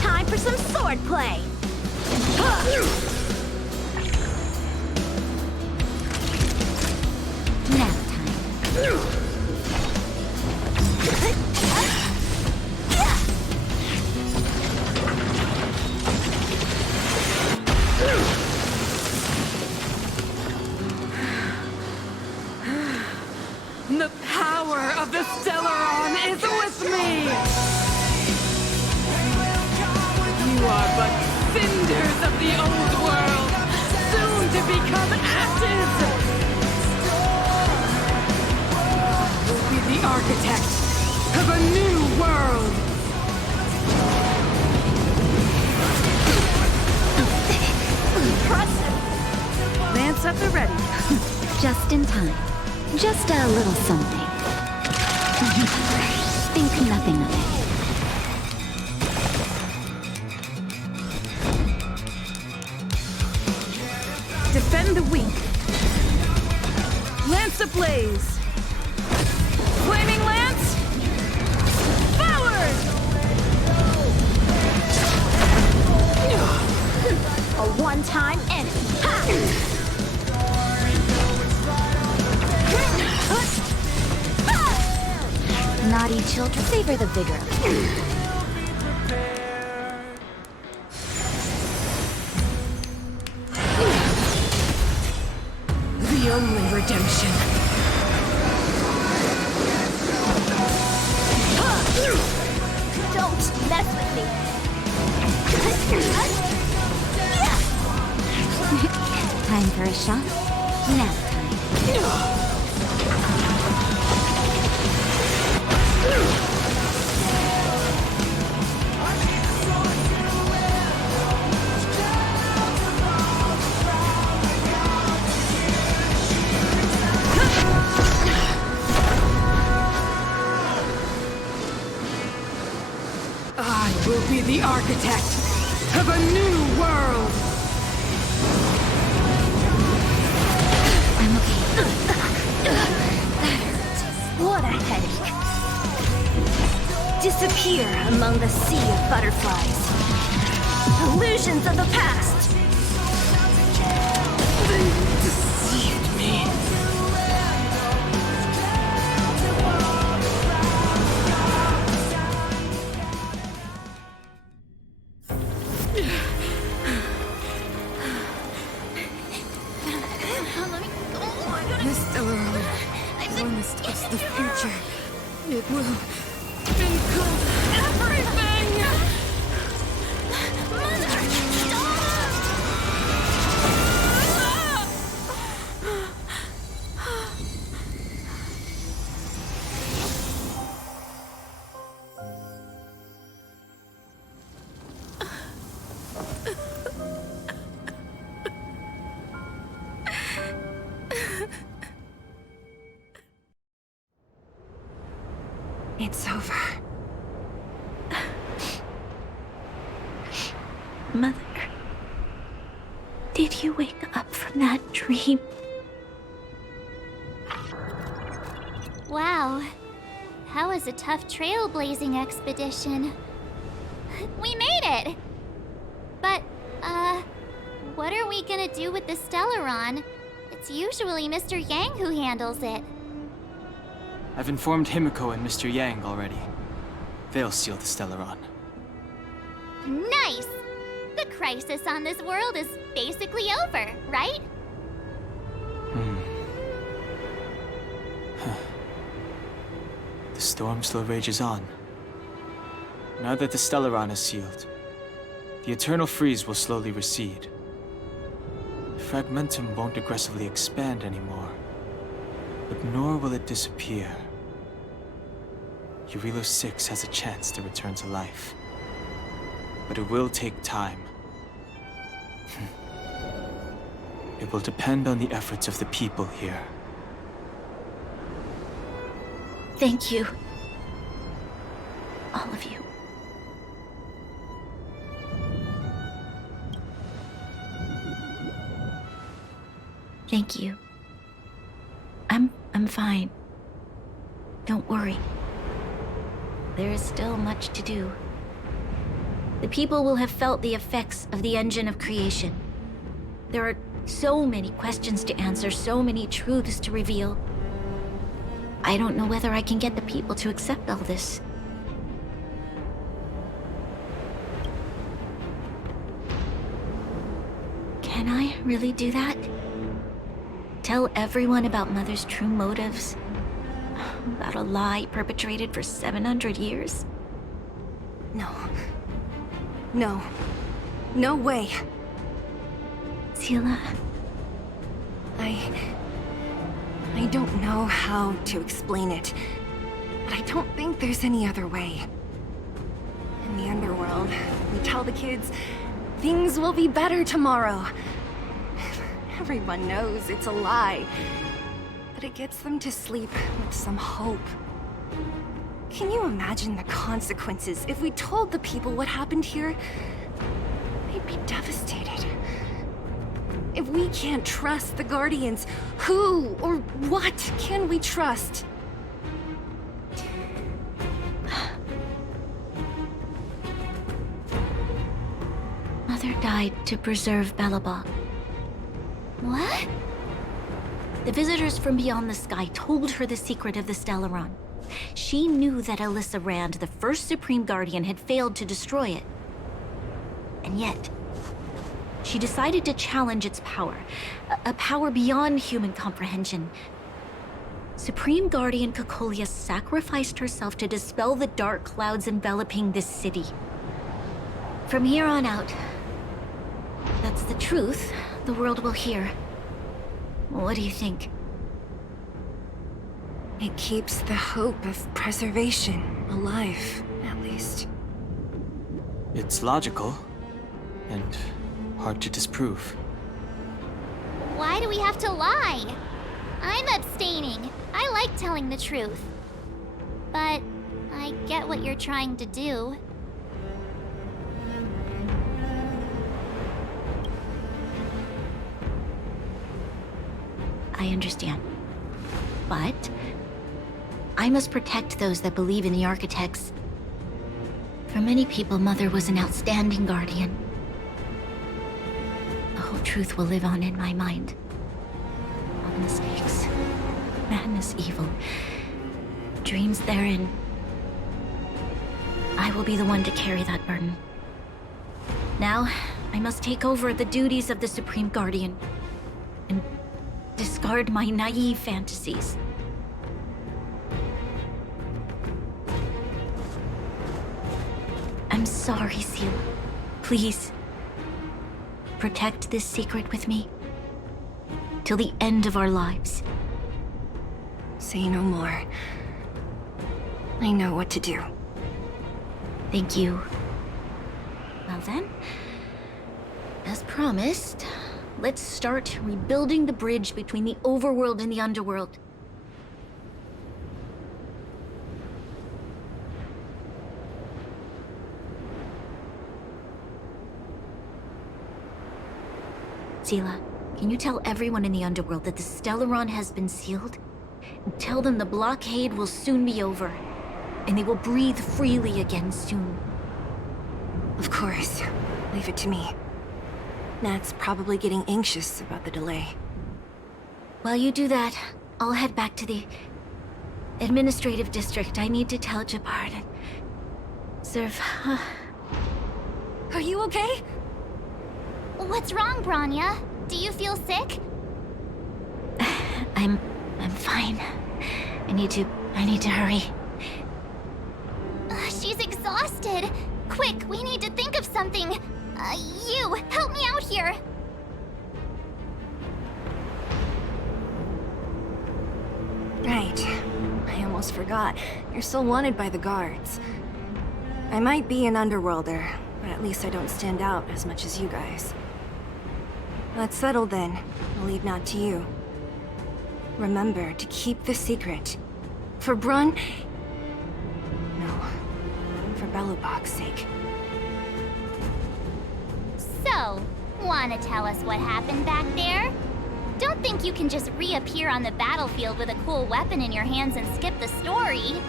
Time for some sword play! Nap time. The power of the Stellaron is with me! You are but cinders of the old world, soon to become ashes! You'll be the architect of a new world! Impressive! Lance at the ready. Just in time. Just a little something. Think nothing of it. Defend the weak. Lance ablaze. Flaming lance. Forward! A one-time enemy. Naughty children, savor the vigor of it. The only redemption. Don't mess with me. Time for a shot. Nap time. I will be the architect of a new world! I'm okay. What a headache. Disappear among the sea of butterflies. Illusions of the past. They deceived me. This Stellaron. One is just the future. It will include everything! It's over. Mother, did you wake up from that dream? Wow. That was a tough trailblazing expedition. We made it! But, what are we gonna do with the Stellaron? It's usually Mr. Yang who handles it. I've informed Himiko and Mr. Yang already. They'll seal the Stellaron. Nice! The crisis on this world is basically over, right? The storm still rages on. Now that the Stellaron is sealed, the eternal freeze will slowly recede. Fragmentum won't aggressively expand anymore, but nor will it disappear. Eurilo 6 has a chance to return to life, but it will take time. It will depend on the efforts of the people here. Thank you. All of you. Thank you. I'm fine. Don't worry. There is still much to do. The people will have felt the effects of the engine of creation. There are so many questions to answer, so many truths to reveal. I don't know whether I can get the people to accept all this. Can I really do that? Tell everyone about Mother's true motives? About a lie perpetrated for 700 years? No. No. No way. Seela... I don't know how to explain it, but I don't think there's any other way. In the underworld, we tell the kids, things will be better tomorrow. Everyone knows it's a lie, but it gets them to sleep with some hope. Can you imagine the consequences if we told the people what happened here? They'd be devastated. If we can't trust the Guardians, who or what can we trust? Mother died to preserve Belobog. What? The visitors from beyond the sky told her the secret of the Stellaron. She knew that Alyssa Rand, the first Supreme Guardian, had failed to destroy it. And yet, she decided to challenge its power, a power beyond human comprehension. Supreme Guardian Cocolia sacrificed herself to dispel the dark clouds enveloping this city. From here on out, that's the truth the world will hear. What do you think? It keeps the hope of preservation alive, at least. It's logical, and hard to disprove. Why do we have to lie? I'm abstaining. I like telling the truth. But I get what you're trying to do. I understand. But I must protect those that believe in the architects. For many people, Mother was an outstanding guardian. The whole truth will live on in my mind. All the mistakes, madness, evil, dreams therein. I will be the one to carry that burden. Now, I must take over the duties of the Supreme Guardian and discard my naive fantasies. I'm sorry, Seela. Please, protect this secret with me till the end of our lives. Say no more. I know what to do. Thank you. Well then, as promised, let's start rebuilding the bridge between the overworld and the underworld. Sela, can you tell everyone in the underworld that the Stellaron has been sealed? Tell them the blockade will soon be over, and they will breathe freely again soon. Of course. Leave it to me. Nat's probably getting anxious about the delay. While you do that, I'll head back to the administrative district. I need to tell Jabard and Serve. Are you okay? What's wrong, Branya? Do you feel sick? I'm fine. I need to hurry. She's exhausted. Quick, we need to think of something. You, help me out here. Right. I almost forgot. You're still wanted by the guards. I might be an underworlder, but at least I don't stand out as much as you guys. That's settled then. I'll leave Nat to you. Remember to keep the secret. For Brun... No. For Belobog's sake. So, wanna tell us what happened back there? Don't think you can just reappear on the battlefield with a cool weapon in your hands and skip the story.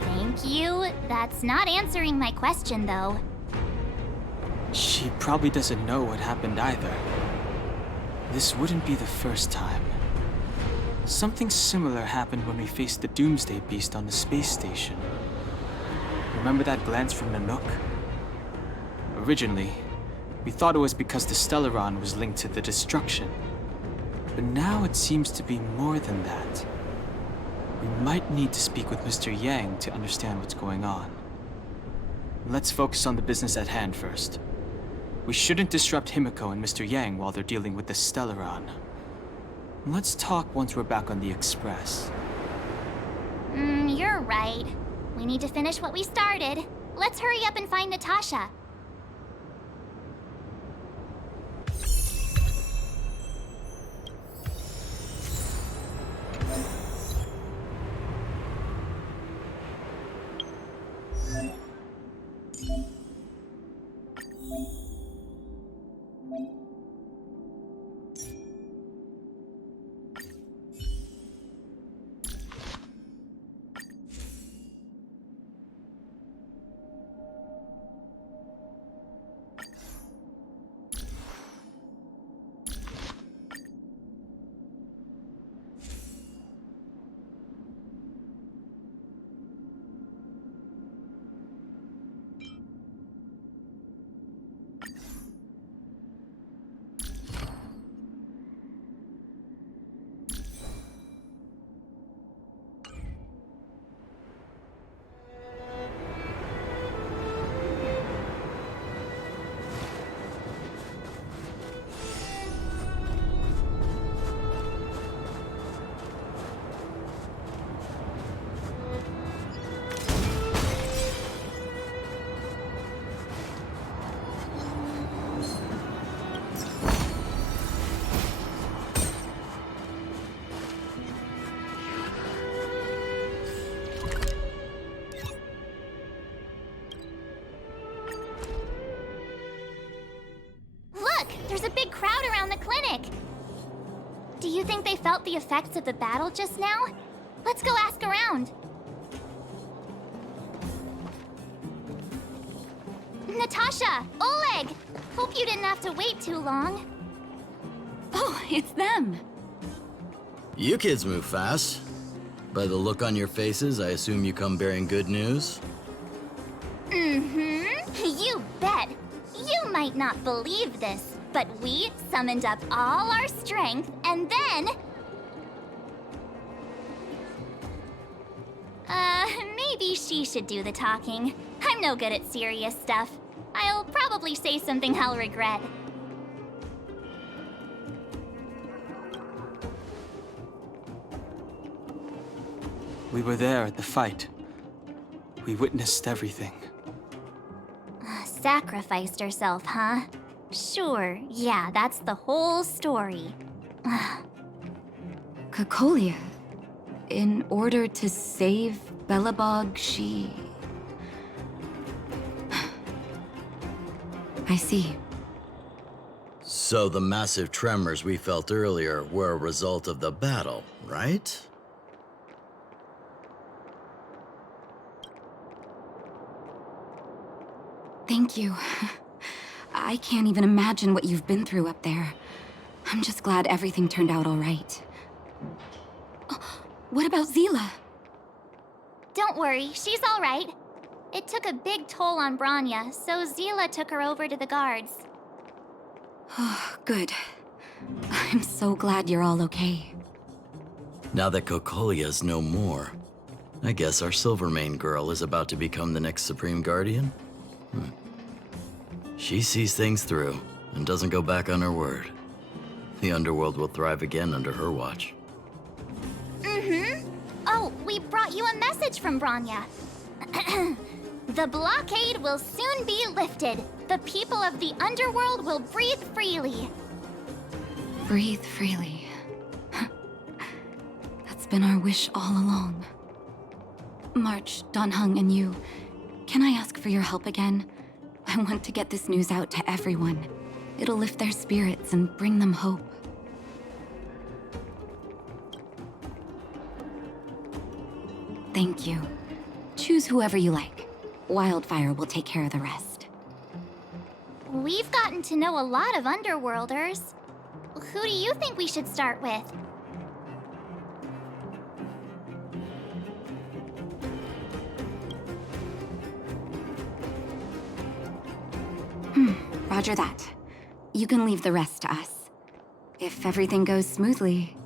Thank you. That's not answering my question, though. She probably doesn't know what happened either. This wouldn't be the first time. Something similar happened when we faced the Doomsday Beast on the space station. Remember that glance from Nanook? Originally, we thought it was because the Stellaron was linked to the destruction. But now it seems to be more than that. We might need to speak with Mr. Yang to understand what's going on. Let's focus on the business at hand first. We shouldn't disrupt Himiko and Mr. Yang while they're dealing with the Stellaron. Let's talk once we're back on the Express. You're right. We need to finish what we started. Let's hurry up and find Natasha. There's a big crowd around the clinic. Do you think they felt the effects of the battle just now? Let's go ask around. Natasha! Oleg! Hope you didn't have to wait too long. Oh, it's them. You kids move fast. By the look on your faces, I assume you come bearing good news? You bet. You might not believe this, but we summoned up all our strength and then... maybe she should do the talking. I'm no good at serious stuff. I'll probably say something I'll regret. We were there at the fight. We witnessed everything. Sacrificed herself, huh? Sure, yeah, that's the whole story. Cocolia. In order to save Belobog, she... I see. So the massive tremors we felt earlier were a result of the battle, right? Thank you. I can't even imagine what you've been through up there. I'm just glad everything turned out all right. Oh, what about Zila? Don't worry, she's all right. It took a big toll on Branya, so Zila took her over to the guards. Oh, good. I'm so glad you're all okay. Now that Cocolia's no more, I guess our Silvermane girl is about to become the next Supreme Guardian? She sees things through and doesn't go back on her word. The underworld will thrive again under her watch. Oh, we brought you a message from Branya. The blockade will soon be lifted. The people of the underworld will breathe freely. Breathe freely. That's been our wish all along. March, Donhung, and you, can I ask for your help again? I want to get this news out to everyone. It'll lift their spirits and bring them hope. Thank you. Choose whoever you like. Wildfire will take care of the rest. We've gotten to know a lot of Underworlders. Who do you think we should start with? Roger that. You can leave the rest to us. If everything goes smoothly,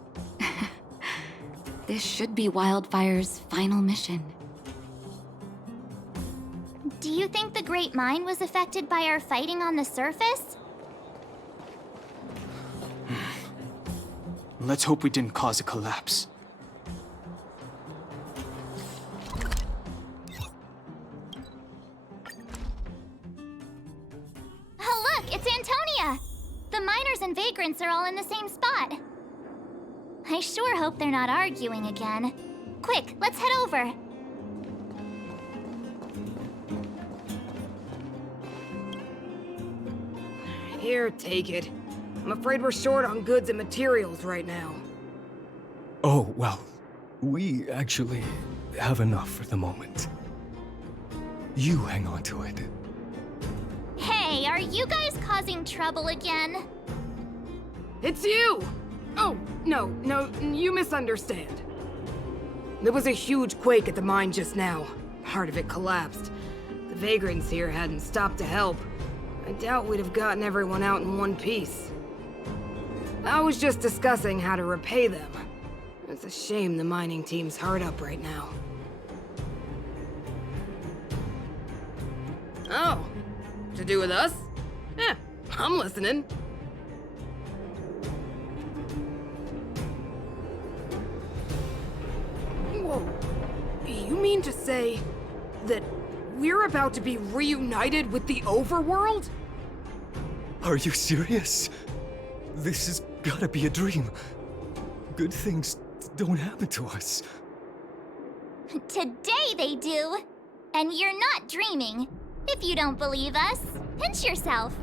this should be Wildfire's final mission. Do you think the Great Mine was affected by our fighting on the surface? Let's hope we didn't cause a collapse. Oh, look, it's Antonia! The miners and vagrants are all in the same spot. I sure hope they're not arguing again. Quick, let's head over. Here, take it. I'm afraid we're short on goods and materials right now. Oh, well, we actually have enough for the moment. You hang on to it. Hey, are you guys causing trouble again? It's you! Oh, no, you misunderstand. There was a huge quake at the mine just now. Part of it collapsed. The vagrants here hadn't stopped to help. I doubt we'd have gotten everyone out in one piece. I was just discussing how to repay them. It's a shame the mining team's hard up right now. Oh, to do with us? Yeah, I'm listening. Whoa, you mean to say that we're about to be reunited with the overworld? Are you serious? This has gotta be a dream. Good things don't happen to us. Today they do. And you're not dreaming. If you don't believe us, pinch yourself.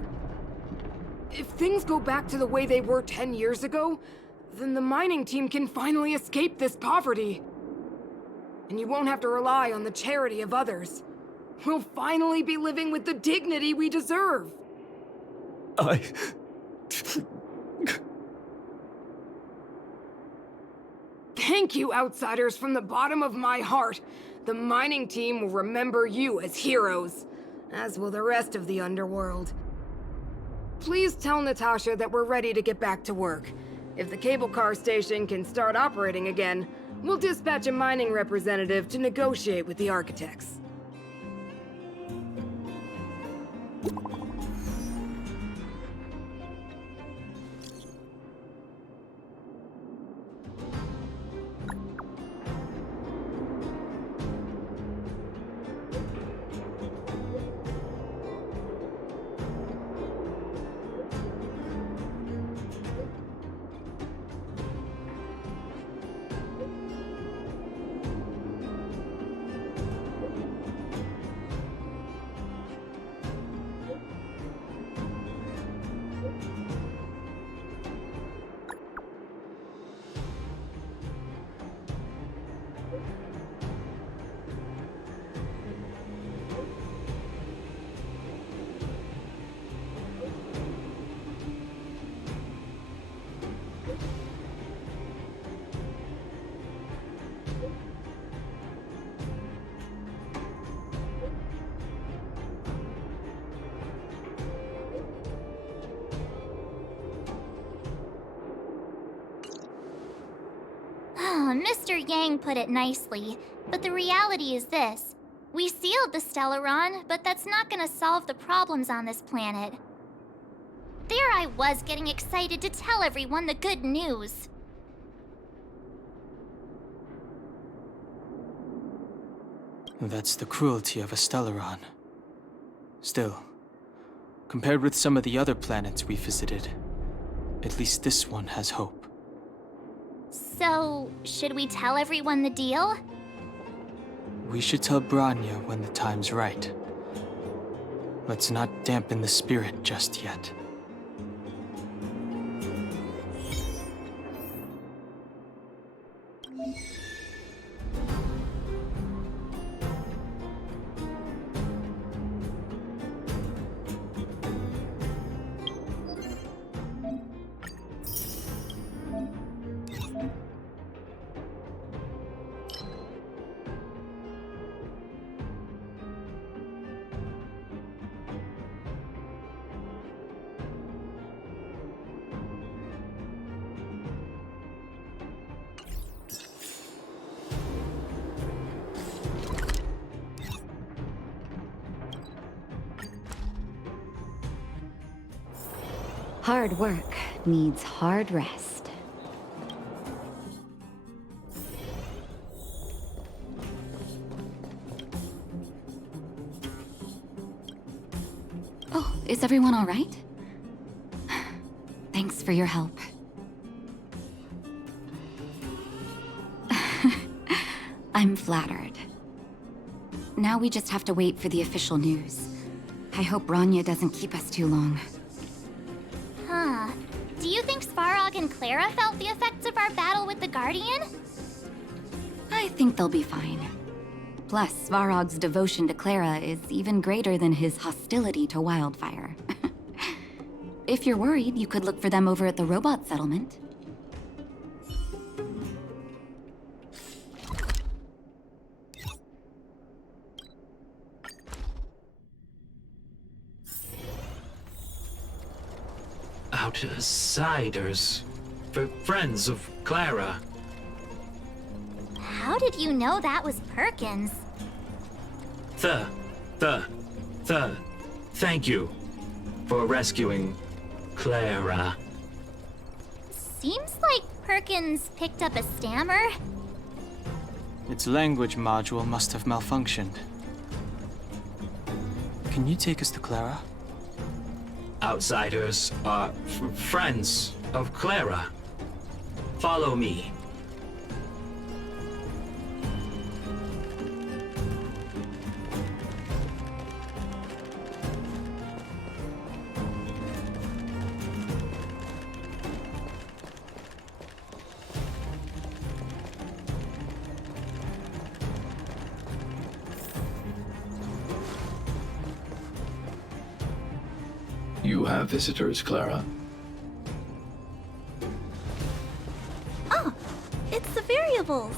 If things go back to the way they were 10 years ago, then the mining team can finally escape this poverty. And you won't have to rely on the charity of others. We'll finally be living with the dignity we deserve. Thank you, outsiders, from the bottom of my heart. The mining team will remember you as heroes, as will the rest of the underworld. Please tell Natasha that we're ready to get back to work. If the cable car station can start operating again, we'll dispatch a mining representative to negotiate with the architects. Mr. Yang put it nicely, but the reality is this. We sealed the Stellaron, but that's not gonna solve the problems on this planet. There I was getting excited to tell everyone the good news. That's the cruelty of a Stellaron. Still, compared with some of the other planets we visited, at least this one has hope. So, should we tell everyone the deal? We should tell Branya when the time's right. Let's not dampen the spirit just yet. Hard work needs hard rest. Oh, is everyone all right? Thanks for your help. I'm flattered. Now we just have to wait for the official news. I hope Branya doesn't keep us too long. Huh. Do you think Svarog and Clara felt the effects of our battle with the Guardian? I think they'll be fine. Plus, Svarog's devotion to Clara is even greater than his hostility to Wildfire. If you're worried, you could look for them over at the robot settlement. Outsiders. Friends of Clara. How did you know that was Perkins? Thank you for rescuing Clara. Seems like Perkins picked up a stammer. Its language module must have malfunctioned. Can you take us to Clara? Outsiders are friends of Clara. Follow me. You have visitors, Clara. Oh, it's the variables.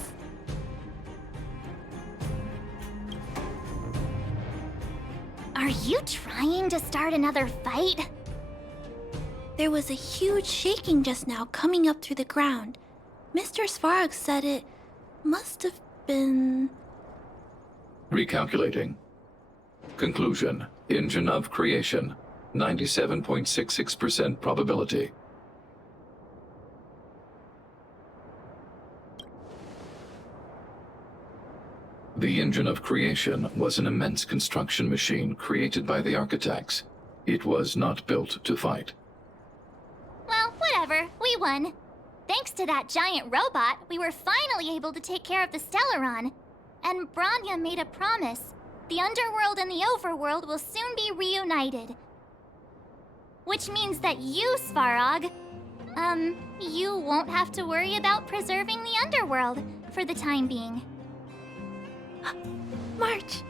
Are you trying to start another fight? There was a huge shaking just now coming up through the ground. Mr. Svarog said it must have been... Recalculating. Conclusion. Engine of creation. 97.66% probability. The engine of creation was an immense construction machine created by the architects. It was not built to fight. Well, whatever. We won. Thanks to that giant robot, we were finally able to take care of the Stellaron. And Branya made a promise. The underworld and the overworld will soon be reunited. Which means that you, Svarog, you won't have to worry about preserving the underworld for the time being. March,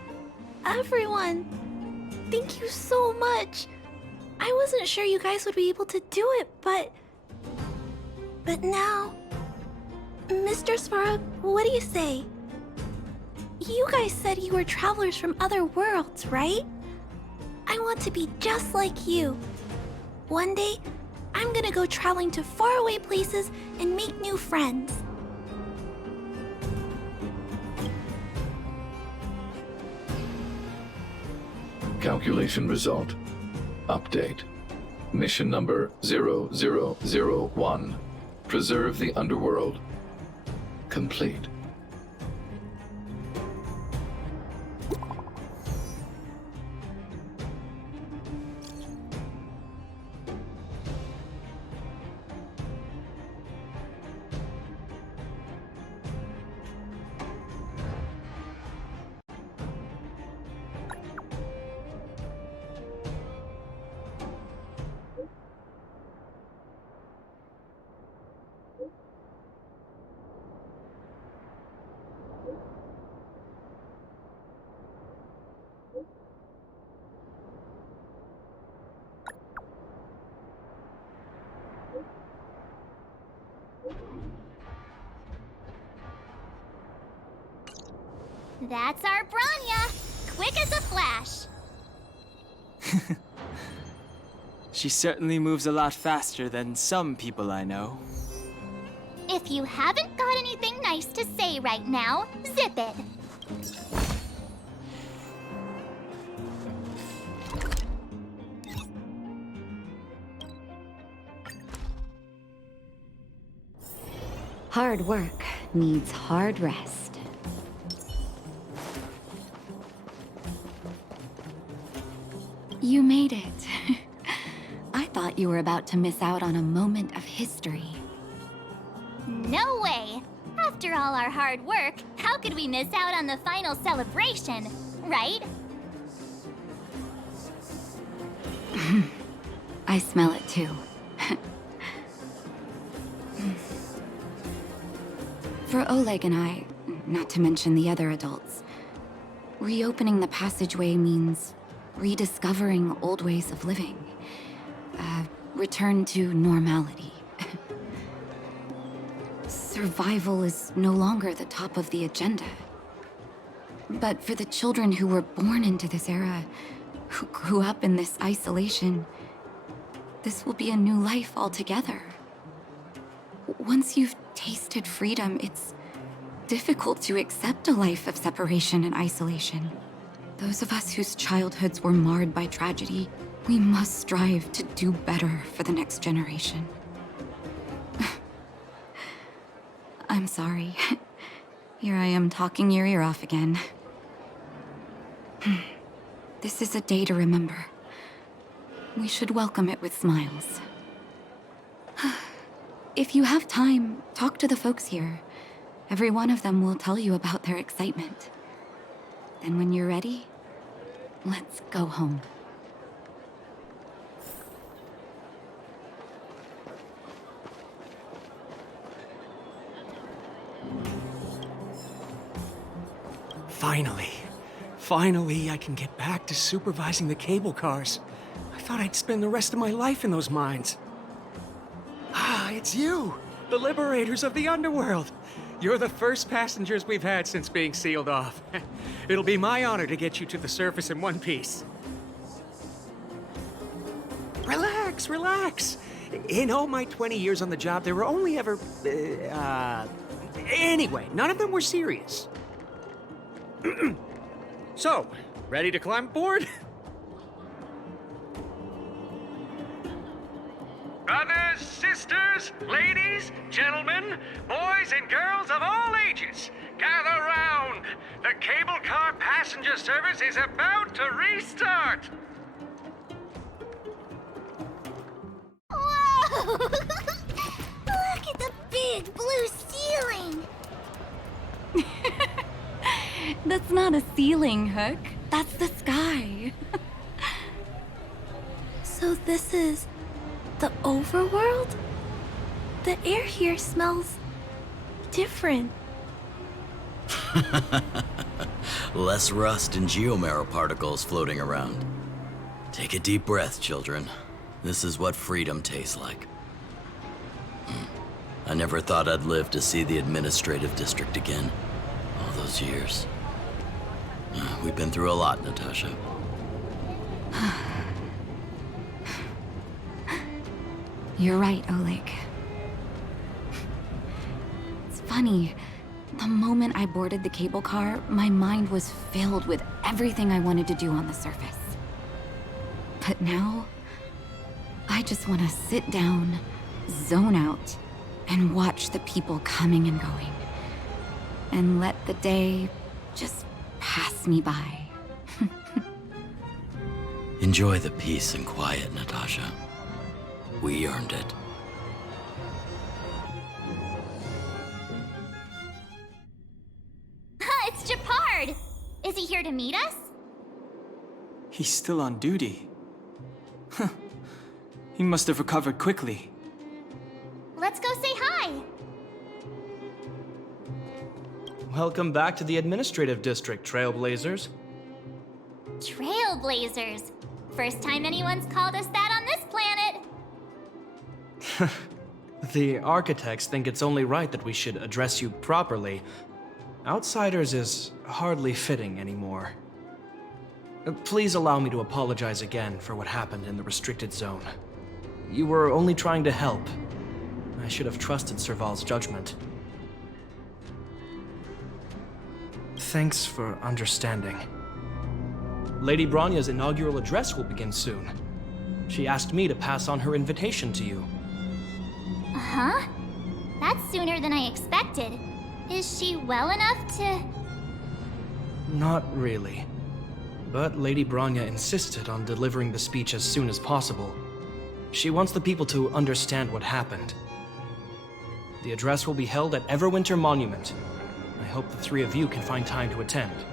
everyone, thank you so much. I wasn't sure you guys would be able to do it, but now... Mr. Svarog, what do you say? You guys said you were travelers from other worlds, right? I want to be just like you. One day, I'm gonna go traveling to faraway places and make new friends. Calculation result. Update. Mission number 0001. Preserve the underworld. Complete. That's our Branya! Quick as a flash! She certainly moves a lot faster than some people I know. If you haven't got anything nice to say right now, zip it! Hard work needs hard rest. You made it. I thought you were about to miss out on a moment of history. No way! After all our hard work, how could we miss out on the final celebration, right? I smell it too. For Oleg and I, not to mention the other adults, reopening the passageway means rediscovering old ways of living. Return to normality. Survival is no longer the top of the agenda. But for the children who were born into this era, who grew up in this isolation, this will be a new life altogether. Once you've tasted freedom, it's difficult to accept a life of separation and isolation. Those of us whose childhoods were marred by tragedy, we must strive to do better for the next generation. I'm sorry. Here I am talking your ear off again. This is a day to remember. We should welcome it with smiles. If you have time, talk to the folks here. Every one of them will tell you about their excitement. Then when you're ready, let's go home. Finally, I can get back to supervising the cable cars. I thought I'd spend the rest of my life in those mines. Ah, it's you, the liberators of the underworld. You're the first passengers we've had since being sealed off. It'll be my honor to get you to the surface in one piece. Relax. In all my 20 years on the job, there were only ever... Anyway, none of them were serious. So, ready to climb aboard? Brothers, sisters, ladies, gentlemen, boys and girls of all ages, gather round. The cable car passenger service is about to restart. Whoa! Look at the big blue ceiling! That's not a ceiling, Hook. That's the sky. So this is the overworld? The air here smells different. Less rust and geomarrow particles floating around. Take a deep breath, children. This is what freedom tastes like. I never thought I'd live to see the administrative district again. All those years. We've been through a lot, Natasha. You're right, Oleg. It's funny. The moment I boarded the cable car, my mind was filled with everything I wanted to do on the surface. But now, I just want to sit down, zone out, and watch the people coming and going. And let the day just pass me by. Enjoy the peace and quiet, Natasha. We earned it. It's Japard! Is he here to meet us? He's still on duty. Huh. He must have recovered quickly. Let's go say hi! Welcome back to the administrative district, Trailblazers. Trailblazers. First time anyone's called us that on this planet. The architects think it's only right that we should address you properly. Outsiders is hardly fitting anymore. Please allow me to apologize again for what happened in the restricted zone. You were only trying to help. I should have trusted Serval's judgment. Thanks for understanding. Lady Bronya's inaugural address will begin soon. She asked me to pass on her invitation to you. Huh? That's sooner than I expected. Is she well enough to... Not really. But Lady Bronya insisted on delivering the speech as soon as possible. She wants the people to understand what happened. The address will be held at Everwinter Monument. I hope the three of you can find time to attend.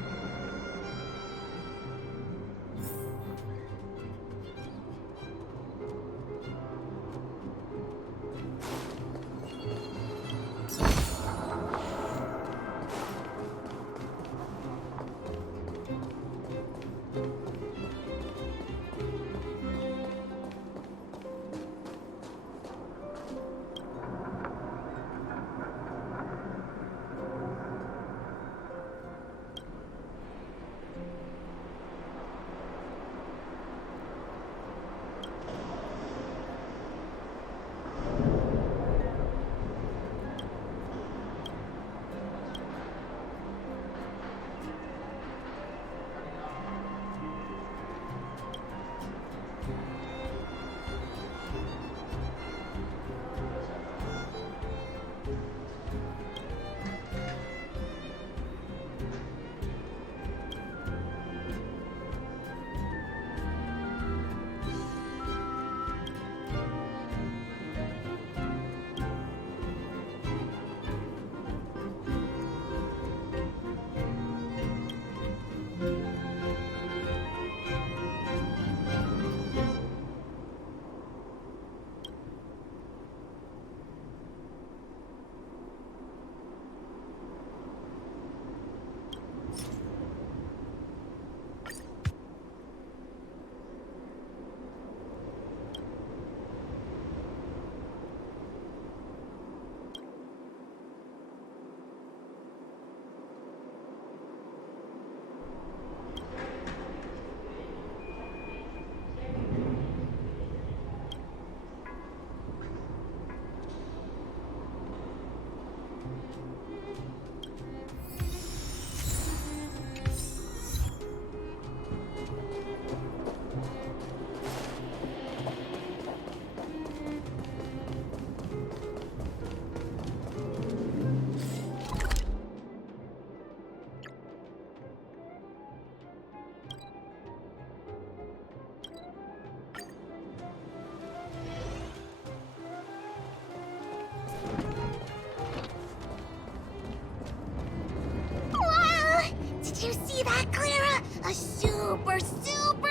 Did you see that, Clara? A super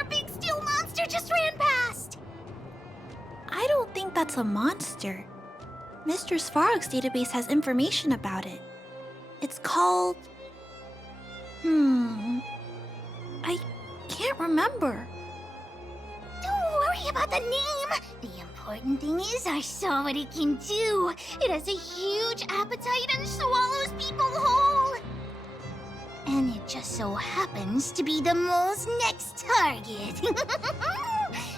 big steel monster just ran past! I don't think that's a monster. Mr. Svarog's database has information about it. It's called... I can't remember. Don't worry about the name. The important thing is I saw what it can do. It has a huge appetite and swallows people whole. And it just so happens to be the mole's next target.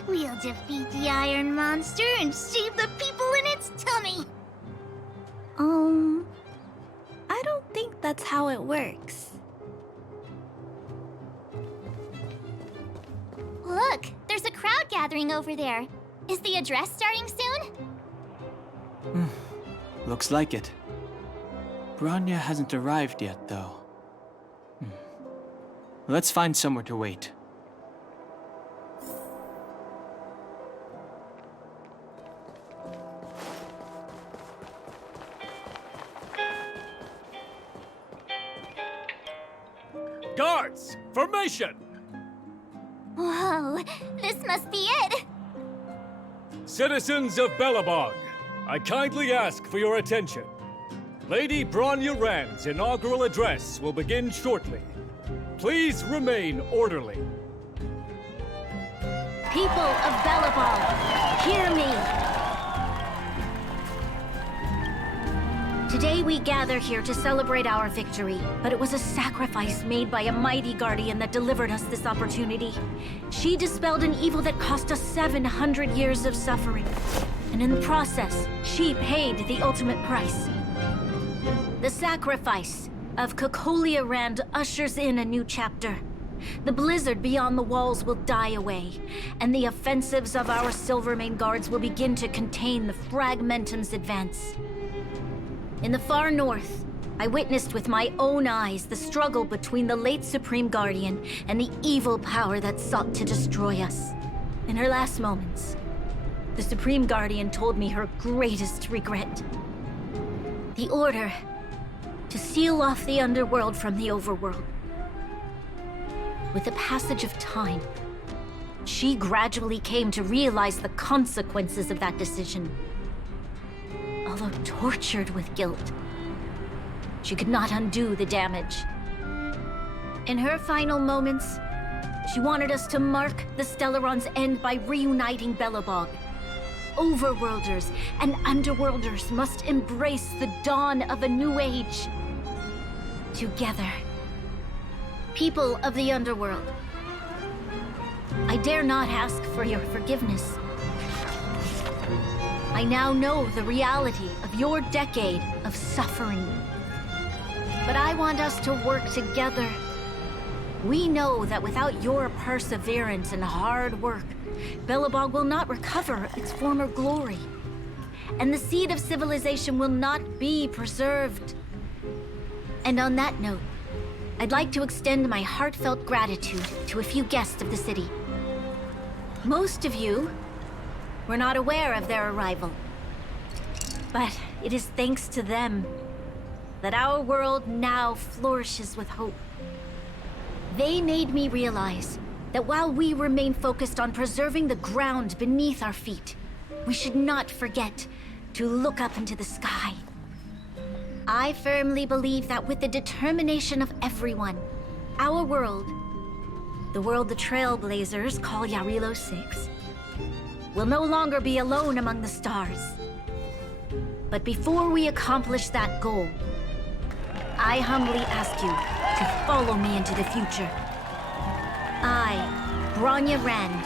We'll defeat the Iron Monster and save the people in its tummy. I don't think that's how it works. Look, there's a crowd gathering gathering over there. Is the address starting soon? Looks like it. Bronya hasn't arrived yet, though. Let's find somewhere to wait. Guards! Formation! Whoa, this must be it! Citizens of Belobog, I kindly ask for your attention. Lady Bronya Rand's inaugural address will begin shortly. Please remain orderly. People of Belobog, hear me! Today we gather here to celebrate our victory, but it was a sacrifice made by a mighty guardian that delivered us this opportunity. She dispelled an evil that cost us 700 years of suffering, and in the process, she paid the ultimate price. The sacrifice of Cocolia Rand ushers in a new chapter. The blizzard beyond the walls will die away, and the offensives of our Silvermane guards will begin to contain the Fragmentum's advance. In the far north, I witnessed with my own eyes the struggle between the late Supreme Guardian and the evil power that sought to destroy us. In her last moments, the Supreme Guardian told me her greatest regret. The order to seal off the underworld from the overworld. With the passage of time, she gradually came to realize the consequences of that decision. Although tortured with guilt, she could not undo the damage. In her final moments, she wanted us to mark the Stellaron's end by reuniting Belobog. Overworlders and Underworlders must embrace the dawn of a new age. Together. People of the Underworld, I dare not ask for your forgiveness. I now know the reality of your decade of suffering. But I want us to work together. We know that without your perseverance and hard work, Belobog will not recover its former glory. And the seed of civilization will not be preserved. And on that note, I'd like to extend my heartfelt gratitude to a few guests of the city. Most of you were not aware of their arrival. But it is thanks to them that our world now flourishes with hope. They made me realize that while we remain focused on preserving the ground beneath our feet, we should not forget to look up into the sky. I firmly believe that with the determination of everyone, our world, the world the Trailblazers call Yarilo 6, will no longer be alone among the stars. But before we accomplish that goal, I humbly ask you to follow me into the future. I, Bronya Rand,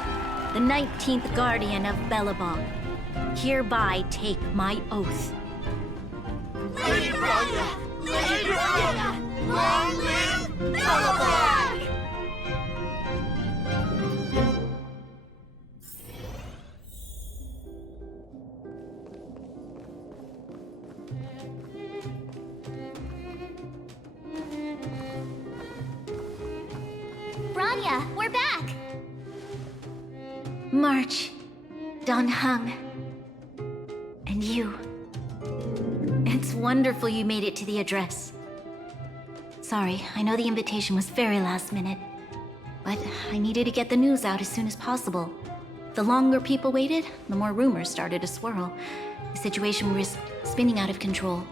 the 19th Guardian of Belobog, hereby take my oath. Lady Bronya! Lady Bronya! Long live Belobog! Bronya, we're back! March, Donhung, and you. It's wonderful you made it to the address. Sorry, I know the invitation was very last minute, but I needed to get the news out as soon as possible. The longer people waited, the more rumors started to swirl. The situation risked spinning out of control.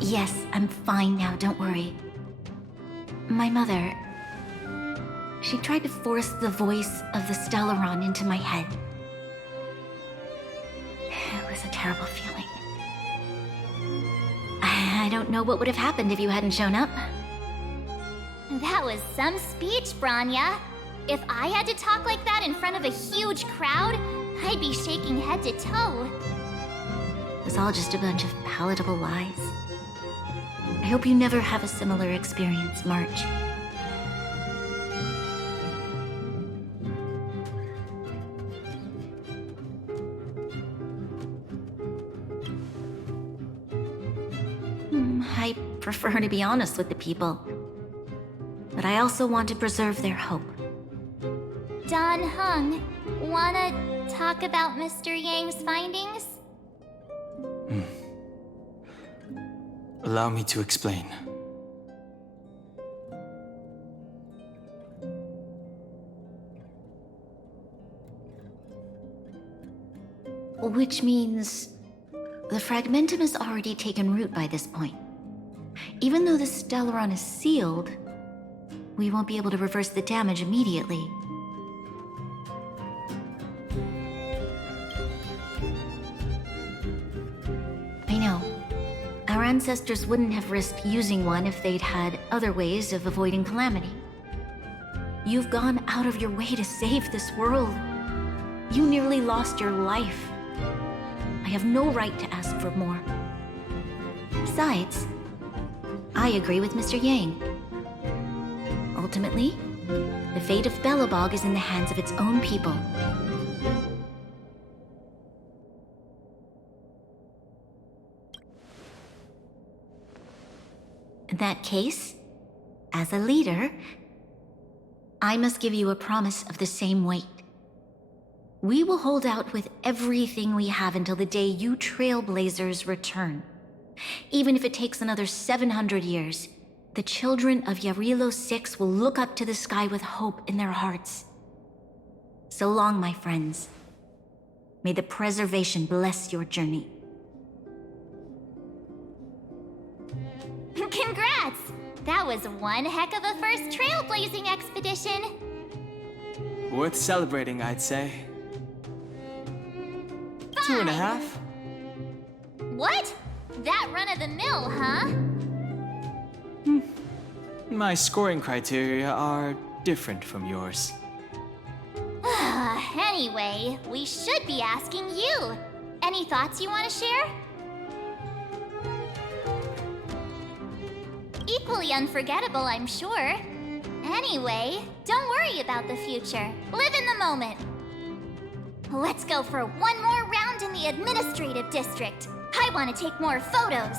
Yes, I'm fine now, don't worry. My mother... she tried to force the voice of the Stellaron into my head. It was a terrible feeling. I don't know what would have happened if you hadn't shown up. That was some speech, Bronya. If I had to talk like that in front of a huge crowd, I'd be shaking head to toe. It was all just a bunch of palatable lies. I hope you never have a similar experience, March. I prefer to be honest with the people. But I also want to preserve their hope. Don Hung, wanna talk about Mr. Yang's findings? Allow me to explain. Which means the fragmentum has already taken root by this point. Even though the Stellaron is sealed, we won't be able to reverse the damage immediately. I know. Our ancestors wouldn't have risked using one if they'd had other ways of avoiding calamity. You've gone out of your way to save this world. You nearly lost your life. I have no right to ask for more. Besides, I agree with Mr. Yang. Ultimately, the fate of Belobog is in the hands of its own people. In that case, as a leader, I must give you a promise of the same weight. We will hold out with everything we have until the day you Trailblazers return. Even if it takes another 700 years, the children of Yarilo 6 will look up to the sky with hope in their hearts. So long, my friends. May the preservation bless your journey. Congrats! That was one heck of a first trailblazing expedition. Worth celebrating, I'd say. 2.5? What? That run-of-the-mill, huh? My scoring criteria are different from yours. Anyway, we should be asking you. Any thoughts you want to share? Equally unforgettable, I'm sure. Anyway, don't worry about the future. Live in the moment. Let's go for one more round in the administrative district. I want to take more photos.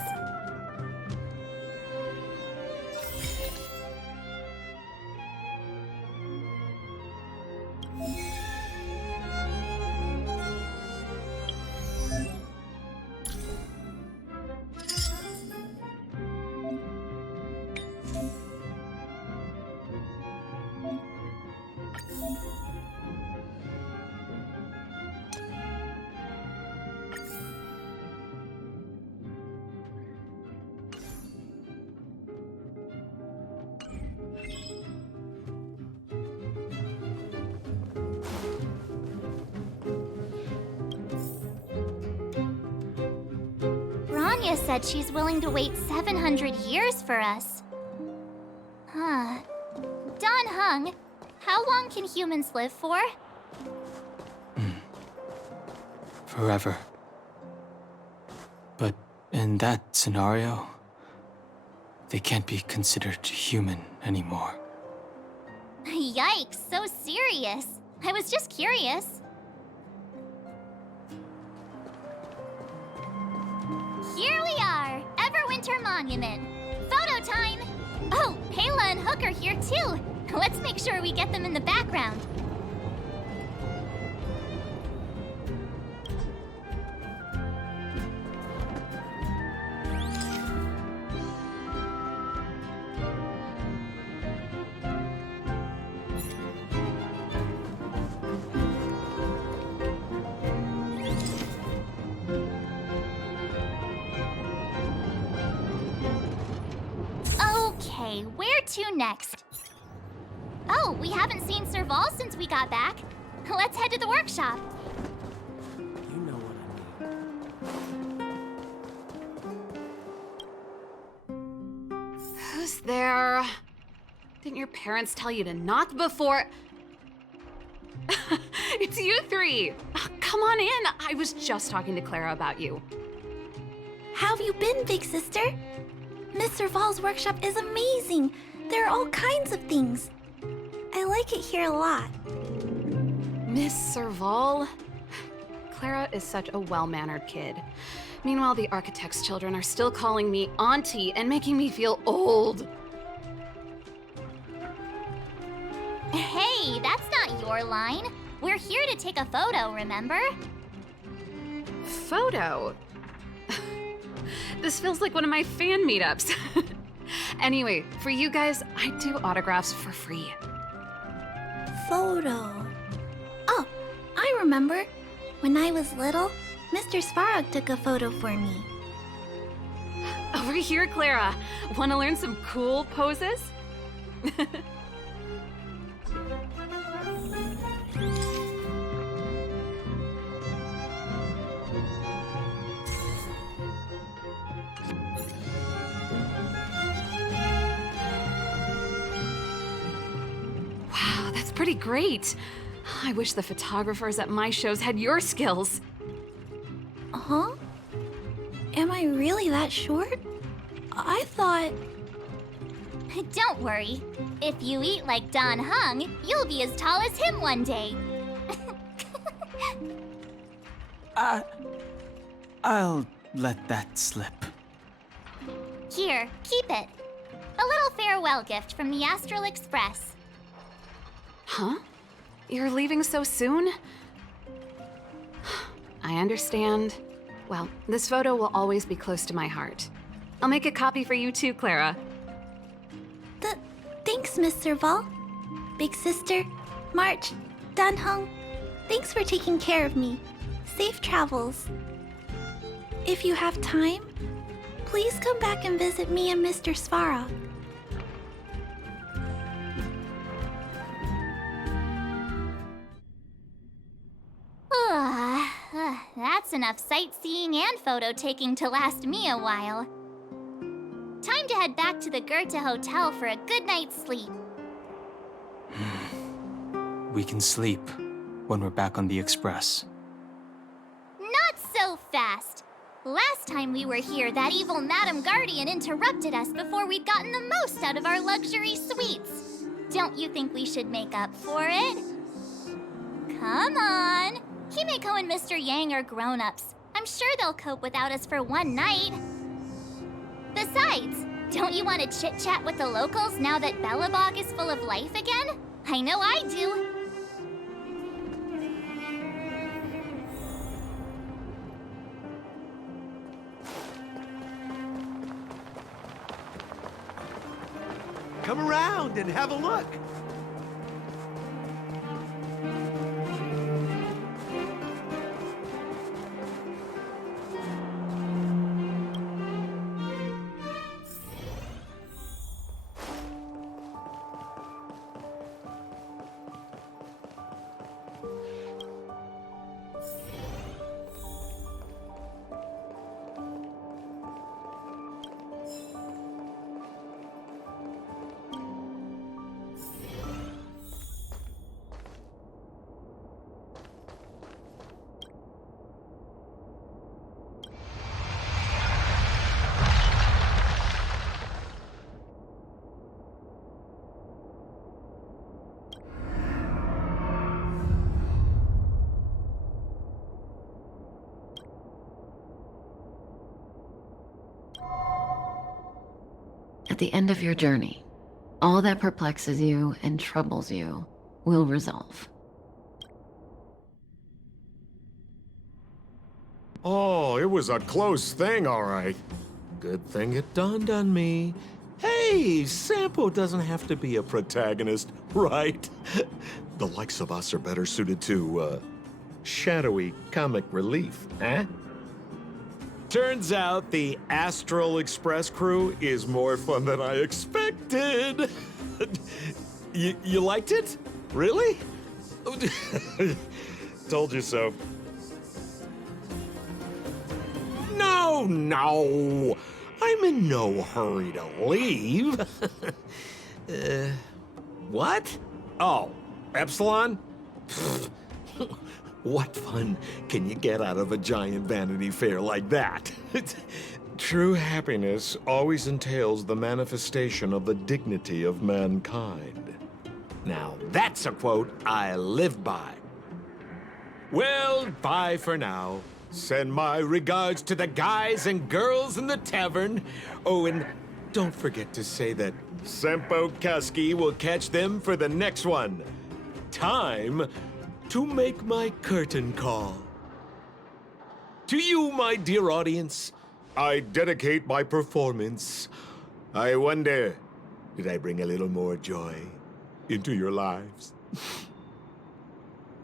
Rania said she's willing to wait 700 years for us. Huh. Don Hung, how long can humans live for? Forever. But in that scenario, they can't be considered human anymore. Yikes, so serious. I was just curious. Here we are, Everwinter Monument. Photo time! Oh, Pela and Hook are here too. Let's make sure we get them in the background. Okay, where to next? Oh, we haven't seen Serval since we got back. Let's head to the workshop. You know what I mean. Who's there? Didn't your parents tell you to knock before... It's you three! Oh, come on in! I was just talking to Clara about you. How have you been, big sister? Miss Serval's workshop is amazing. There are all kinds of things. I like it here a lot. Miss Serval? Clara is such a well-mannered kid. Meanwhile, the architect's children are still calling me auntie and making me feel old. Hey, that's not your line. We're here to take a photo, remember? Photo? This feels like one of my fan meetups. Anyway, for you guys, I do autographs for free. Photo. Oh, I remember. When I was little, Mr. Svarog took a photo for me. Over here, Clara. Want to learn some cool poses? Wow, that's pretty great. I wish the photographers at my shows had your skills. Huh? Am I really that short? I thought... Don't worry. If you eat like Don Hung, you'll be as tall as him one day. I'll let that slip. Here, keep it. A little farewell gift from the Astral Express. Huh? You're leaving so soon? I understand. Well, this photo will always be close to my heart. I'll make a copy for you too, Clara. Thanks, Mr. Vol. Big Sister, March, Dunhung, thanks for taking care of me. Safe travels. If you have time, please come back and visit me and Mr. Svarog. That's enough sightseeing and photo taking to last me a while. Time to head back to the Goethe Hotel for a good night's sleep. We can sleep when we're back on the Express. Not so fast! Last time we were here, that evil Madam Guardian interrupted us before we'd gotten the most out of our luxury suites. Don't you think we should make up for it? Come on! Himeko and Mr. Yang are grown-ups. I'm sure they'll cope without us for one night. Besides, don't you want to chit-chat with the locals now that Belobog is full of life again? I know I do. Come around and have a look. At the end of your journey, all that perplexes you and troubles you will resolve. Oh, it was a close thing, all right. Good thing it dawned on me. Hey, Sampo doesn't have to be a protagonist, right? The likes of us are better suited to, shadowy comic relief, eh? Turns out the Astral Express crew is more fun than I expected. You liked it? Really? Told you so. No! I'm in no hurry to leave. What? Oh, Epsilon? What fun can you get out of a giant Vanity Fair like that? True happiness always entails the manifestation of the dignity of mankind. Now, that's a quote I live by. Well, bye for now. Send my regards to the guys and girls in the tavern. Oh, and don't forget to say that Sempo Kasky will catch them for the next one. Time to make my curtain call. To you, my dear audience, I dedicate my performance. I wonder, did I bring a little more joy into your lives?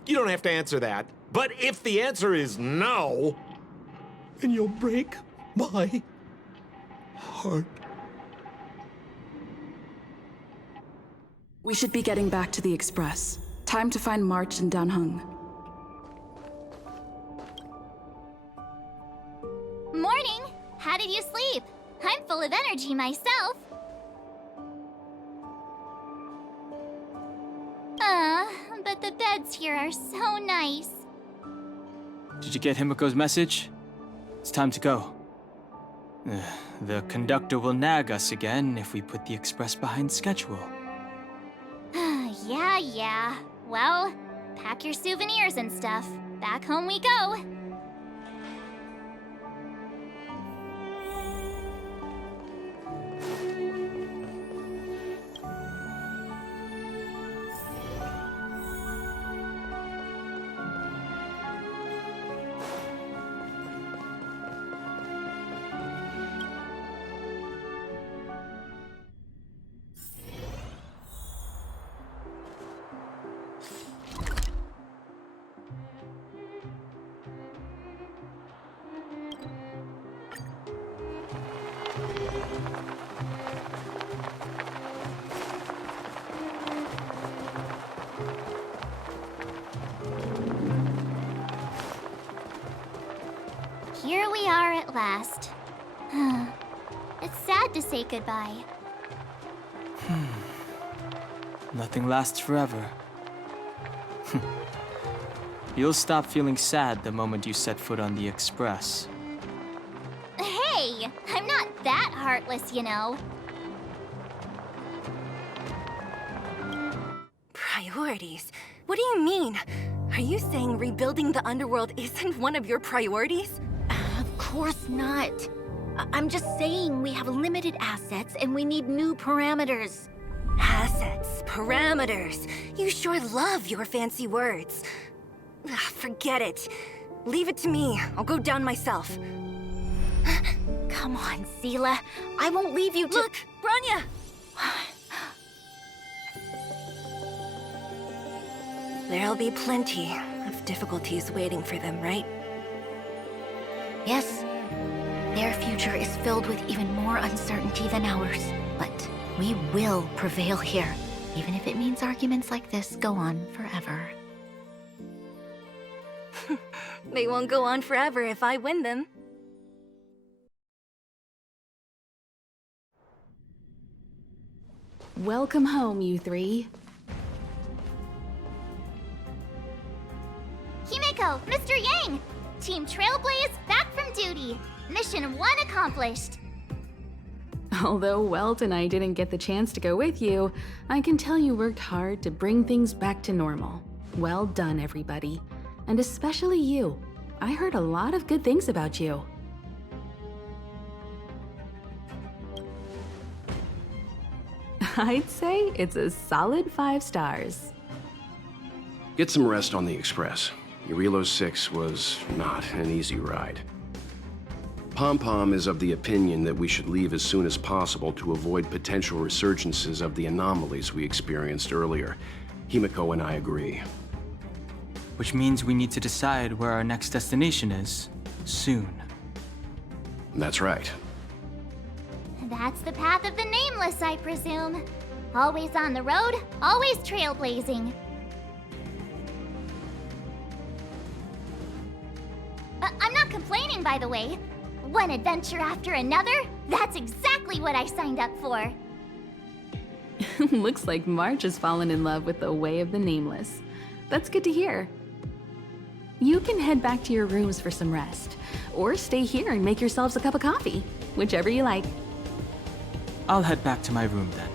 You don't have to answer that. But if the answer is no, then you'll break my heart. We should be getting back to the Express. Time to find March and Danheng. Morning! How did you sleep? I'm full of energy myself. But the beds here are so nice. Did you get Himiko's message? It's time to go. The conductor will nag us again if we put the express behind schedule. Yeah. Well, pack your souvenirs and stuff. Back home we go. Here we are at last. It's sad to say goodbye. Nothing lasts forever. You'll stop feeling sad the moment you set foot on the express. Hey! I'm not that heartless, you know. Priorities? What do you mean? Are you saying rebuilding the underworld isn't one of your priorities? Of course not. I'm just saying we have limited assets and we need new parameters. Assets, parameters. You sure love your fancy words. Forget it. Leave it to me. I'll go down myself. Come on, Seela. I won't leave you to— Look, Branya! There'll be plenty of difficulties waiting for them, right? Yes. Their future is filled with even more uncertainty than ours. But we will prevail here, even if it means arguments like this go on forever. They won't go on forever if I win them. Welcome home, you three. Himiko, Mr. Yang! Team Trailblaze back from duty. Mission 1 accomplished. Although Welt and I didn't get the chance to go with you, I can tell you worked hard to bring things back to normal. Well done, everybody. And especially you. I heard a lot of good things about you. I'd say it's a solid 5 stars. Get some rest on the Express. Eurilo 6 was not an easy ride. Pom-Pom is of the opinion that we should leave as soon as possible to avoid potential resurgences of the anomalies we experienced earlier. Himiko and I agree. Which means we need to decide where our next destination is, soon. That's right. That's the path of the Nameless, I presume. Always on the road, always trailblazing. I'm not complaining, by the way. One adventure after another, that's exactly what I signed up for. Looks like March has fallen in love with the way of the Nameless. That's good to hear. You can head back to your rooms for some rest, or stay here and make yourselves a cup of coffee, whichever you like. I'll head back to my room then.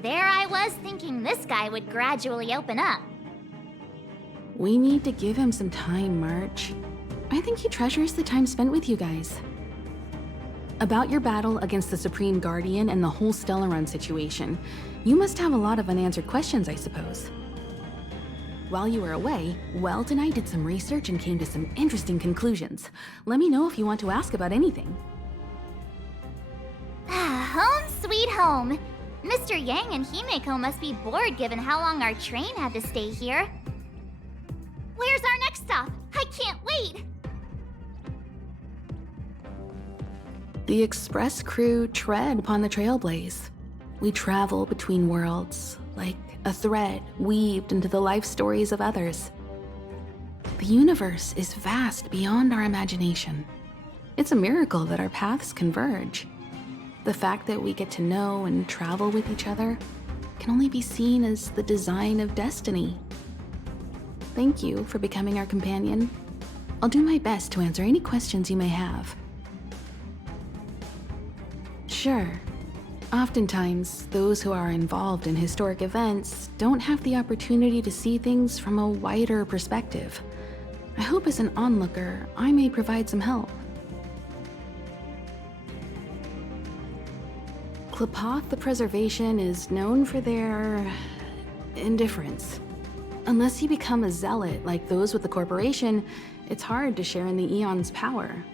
There I was thinking this guy would gradually open up. We need to give him some time, March. I think he treasures the time spent with you guys. About your battle against the Supreme Guardian and the whole Stellaron situation, you must have a lot of unanswered questions, I suppose. While you were away, Welt and I did some research and came to some interesting conclusions. Let me know if you want to ask about anything. Home sweet home. Mr. Yang and Himeko must be bored given how long our train had to stay here. Where's our next stop? I can't wait! The express crew tread upon the trailblaze. We travel between worlds, like a thread weaved into the life stories of others. The universe is vast beyond our imagination. It's a miracle that our paths converge. The fact that we get to know and travel with each other can only be seen as the design of destiny. Thank you for becoming our companion. I'll do my best to answer any questions you may have. Sure. Oftentimes, those who are involved in historic events don't have the opportunity to see things from a wider perspective. I hope as an onlooker, I may provide some help. Klapoth the Preservation is known for their indifference. Unless you become a zealot like those with the corporation, it's hard to share in the Eon's power.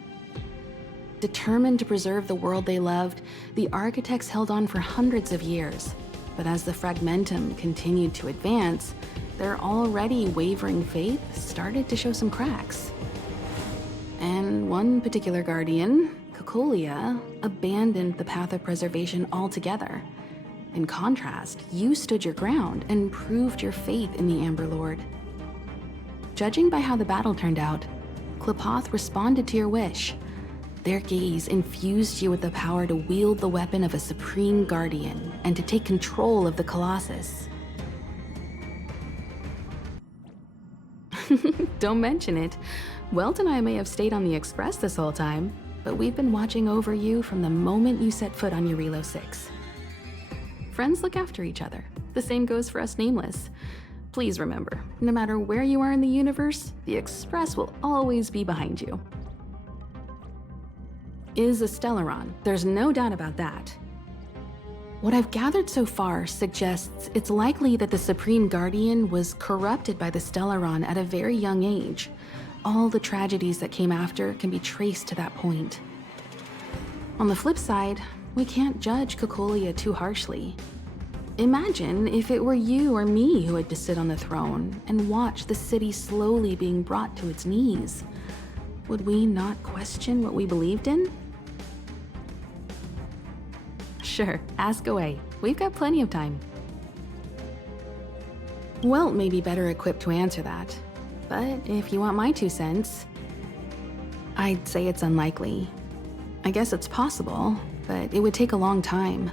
Determined to preserve the world they loved, the architects held on for hundreds of years. But as the Fragmentum continued to advance, their already wavering faith started to show some cracks. And one particular guardian, Cocolia, abandoned the path of preservation altogether. In contrast, you stood your ground and proved your faith in the Amber Lord. Judging by how the battle turned out, Klapoth responded to your wish. Their gaze infused you with the power to wield the weapon of a supreme guardian and to take control of the Colossus. Don't mention it. Welt and I may have stayed on the Express this whole time, but we've been watching over you from the moment you set foot on Eurilo 6. Friends look after each other. The same goes for us Nameless. Please remember, no matter where you are in the universe, the Express will always be behind you. Is a Stellaron, there's no doubt about that. What I've gathered so far suggests it's likely that the Supreme Guardian was corrupted by the Stellaron at a very young age. All the tragedies that came after can be traced to that point. On the flip side, we can't judge Cocolia too harshly. Imagine if it were you or me who had to sit on the throne and watch the city slowly being brought to its knees. Would we not question what we believed in? Sure, ask away. We've got plenty of time. Welt may be better equipped to answer that, but if you want my 2 cents, I'd say it's unlikely. I guess it's possible, but it would take a long time.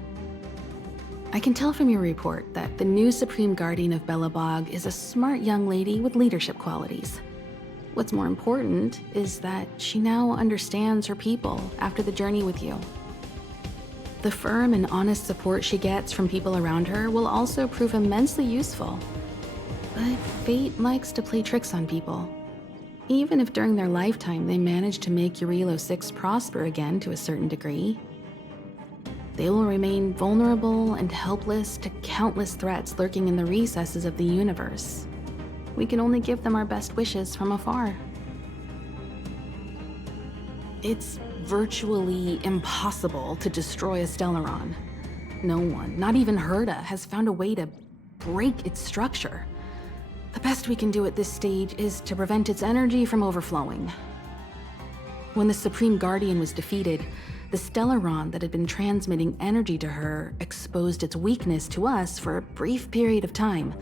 I can tell from your report that the new Supreme Guardian of Belobog is a smart young lady with leadership qualities. What's more important is that she now understands her people after the journey with you. The firm and honest support she gets from people around her will also prove immensely useful. But fate likes to play tricks on people. Even if during their lifetime they manage to make Eurilo 6 prosper again to a certain degree, they will remain vulnerable and helpless to countless threats lurking in the recesses of the universe. We can only give them our best wishes from afar. It's virtually impossible to destroy a Stellaron. No one, not even Herda, has found a way to break its structure. The best we can do at this stage is to prevent its energy from overflowing. When the Supreme Guardian was defeated, the Stellaron that had been transmitting energy to her exposed its weakness to us for a brief period of time,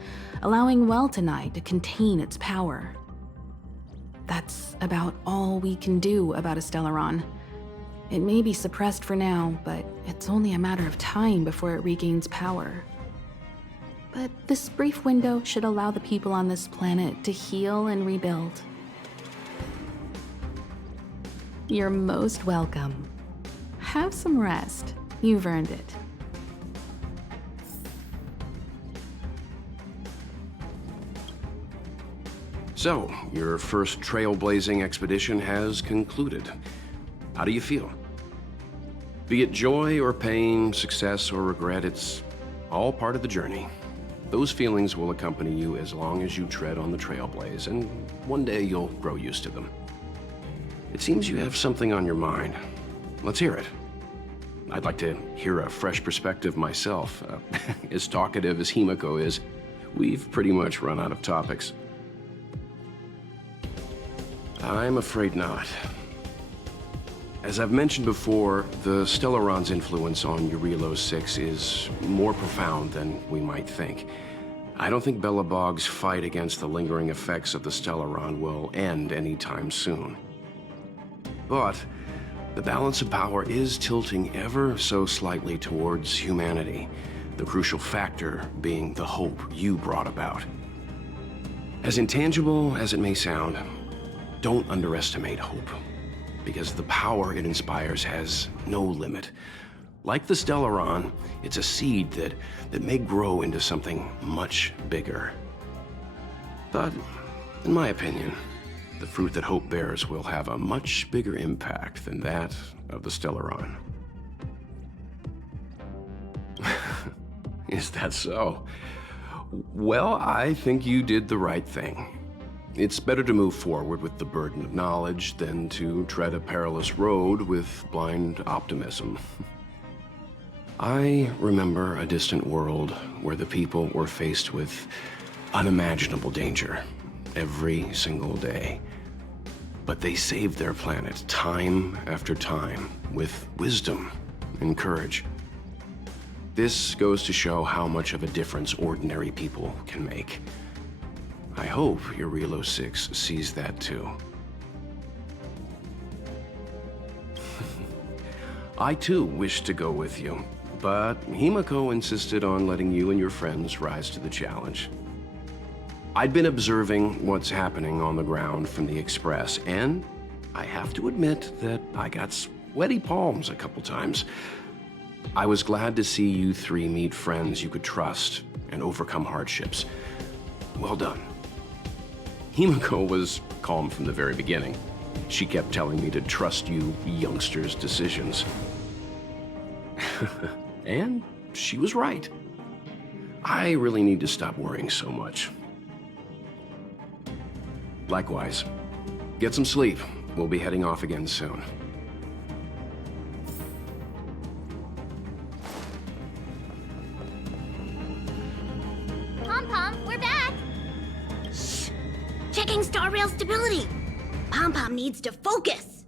allowing Welt and I to contain its power. That's about all we can do about a Stellaron. It may be suppressed for now, but it's only a matter of time before it regains power. But this brief window should allow the people on this planet to heal and rebuild. You're most welcome. Have some rest. You've earned it. So, your first trailblazing expedition has concluded. How do you feel? Be it joy or pain, success or regret, it's all part of the journey. Those feelings will accompany you as long as you tread on the trailblaze, and one day you'll grow used to them. It seems you have something on your mind. Let's hear it. I'd like to hear a fresh perspective myself. As talkative as Himiko is, we've pretty much run out of topics. I'm afraid not. As I've mentioned before, the Stellaron's influence on Eurilo 6 is more profound than we might think. I don't think Belobog's fight against the lingering effects of the Stellaron will end anytime soon. But the balance of power is tilting ever so slightly towards humanity, the crucial factor being the hope you brought about. As intangible as it may sound, don't underestimate hope, because the power it inspires has no limit. Like the Stellaron, it's a seed that may grow into something much bigger. But, in my opinion, the fruit that hope bears will have a much bigger impact than that of the Stellaron. Is that so? Well, I think you did the right thing. It's better to move forward with the burden of knowledge than to tread a perilous road with blind optimism. I remember a distant world where the people were faced with unimaginable danger every single day. But they saved their planet time after time with wisdom and courage. This goes to show how much of a difference ordinary people can make. I hope Eurilo 6 sees that too. I too wish to go with you, but Himiko insisted on letting you and your friends rise to the challenge. I'd been observing what's happening on the ground from the Express, and I have to admit that I got sweaty palms a couple times. I was glad to see you three meet friends you could trust and overcome hardships. Well done. Himiko was calm from the very beginning. She kept telling me to trust you youngsters' decisions. And she was right. I really need to stop worrying so much. Likewise. Get some sleep. We'll be heading off again soon. Pom-Pom, we're back! Checking star rail stability. Pom-Pom needs to focus.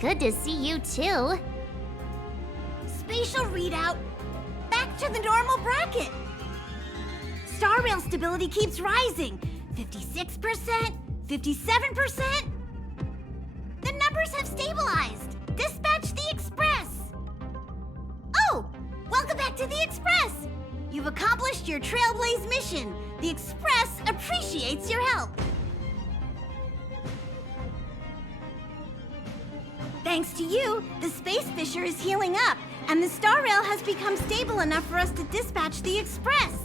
Good to see you too. Spatial readout. Back to the normal bracket. Star rail stability keeps rising. 56%, 57%. The numbers have stabilized. Dispatch the Express. Oh, welcome back to the Express. You've accomplished your Trailblaze mission. The Express appreciates your help. Thanks to you, the Space Fisher is healing up, and the Star Rail has become stable enough for us to dispatch the Express.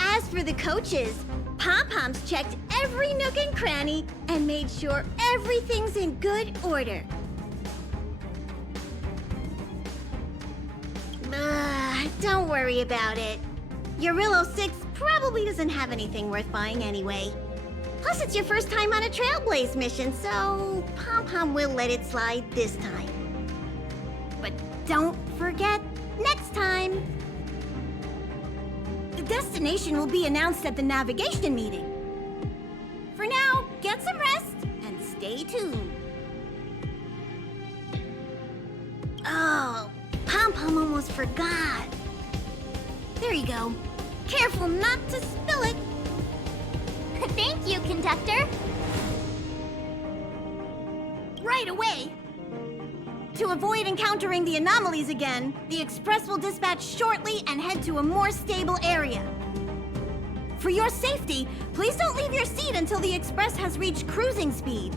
As for the coaches, Pom-Pom's checked every nook and cranny and made sure everything's in good order. Don't worry about it. Eurilo 6 probably doesn't have anything worth buying anyway. Plus, it's your first time on a Trailblaze mission, so Pom-Pom will let it slide this time. But don't forget, next time! The destination will be announced at the navigation meeting. For now, get some rest and stay tuned. Oh, Pom-Pom almost forgot. There you go. Careful not to spill it. Thank you, conductor. Right away. To avoid encountering the anomalies again, the Express will dispatch shortly and head to a more stable area. For your safety, please don't leave your seat until the Express has reached cruising speed.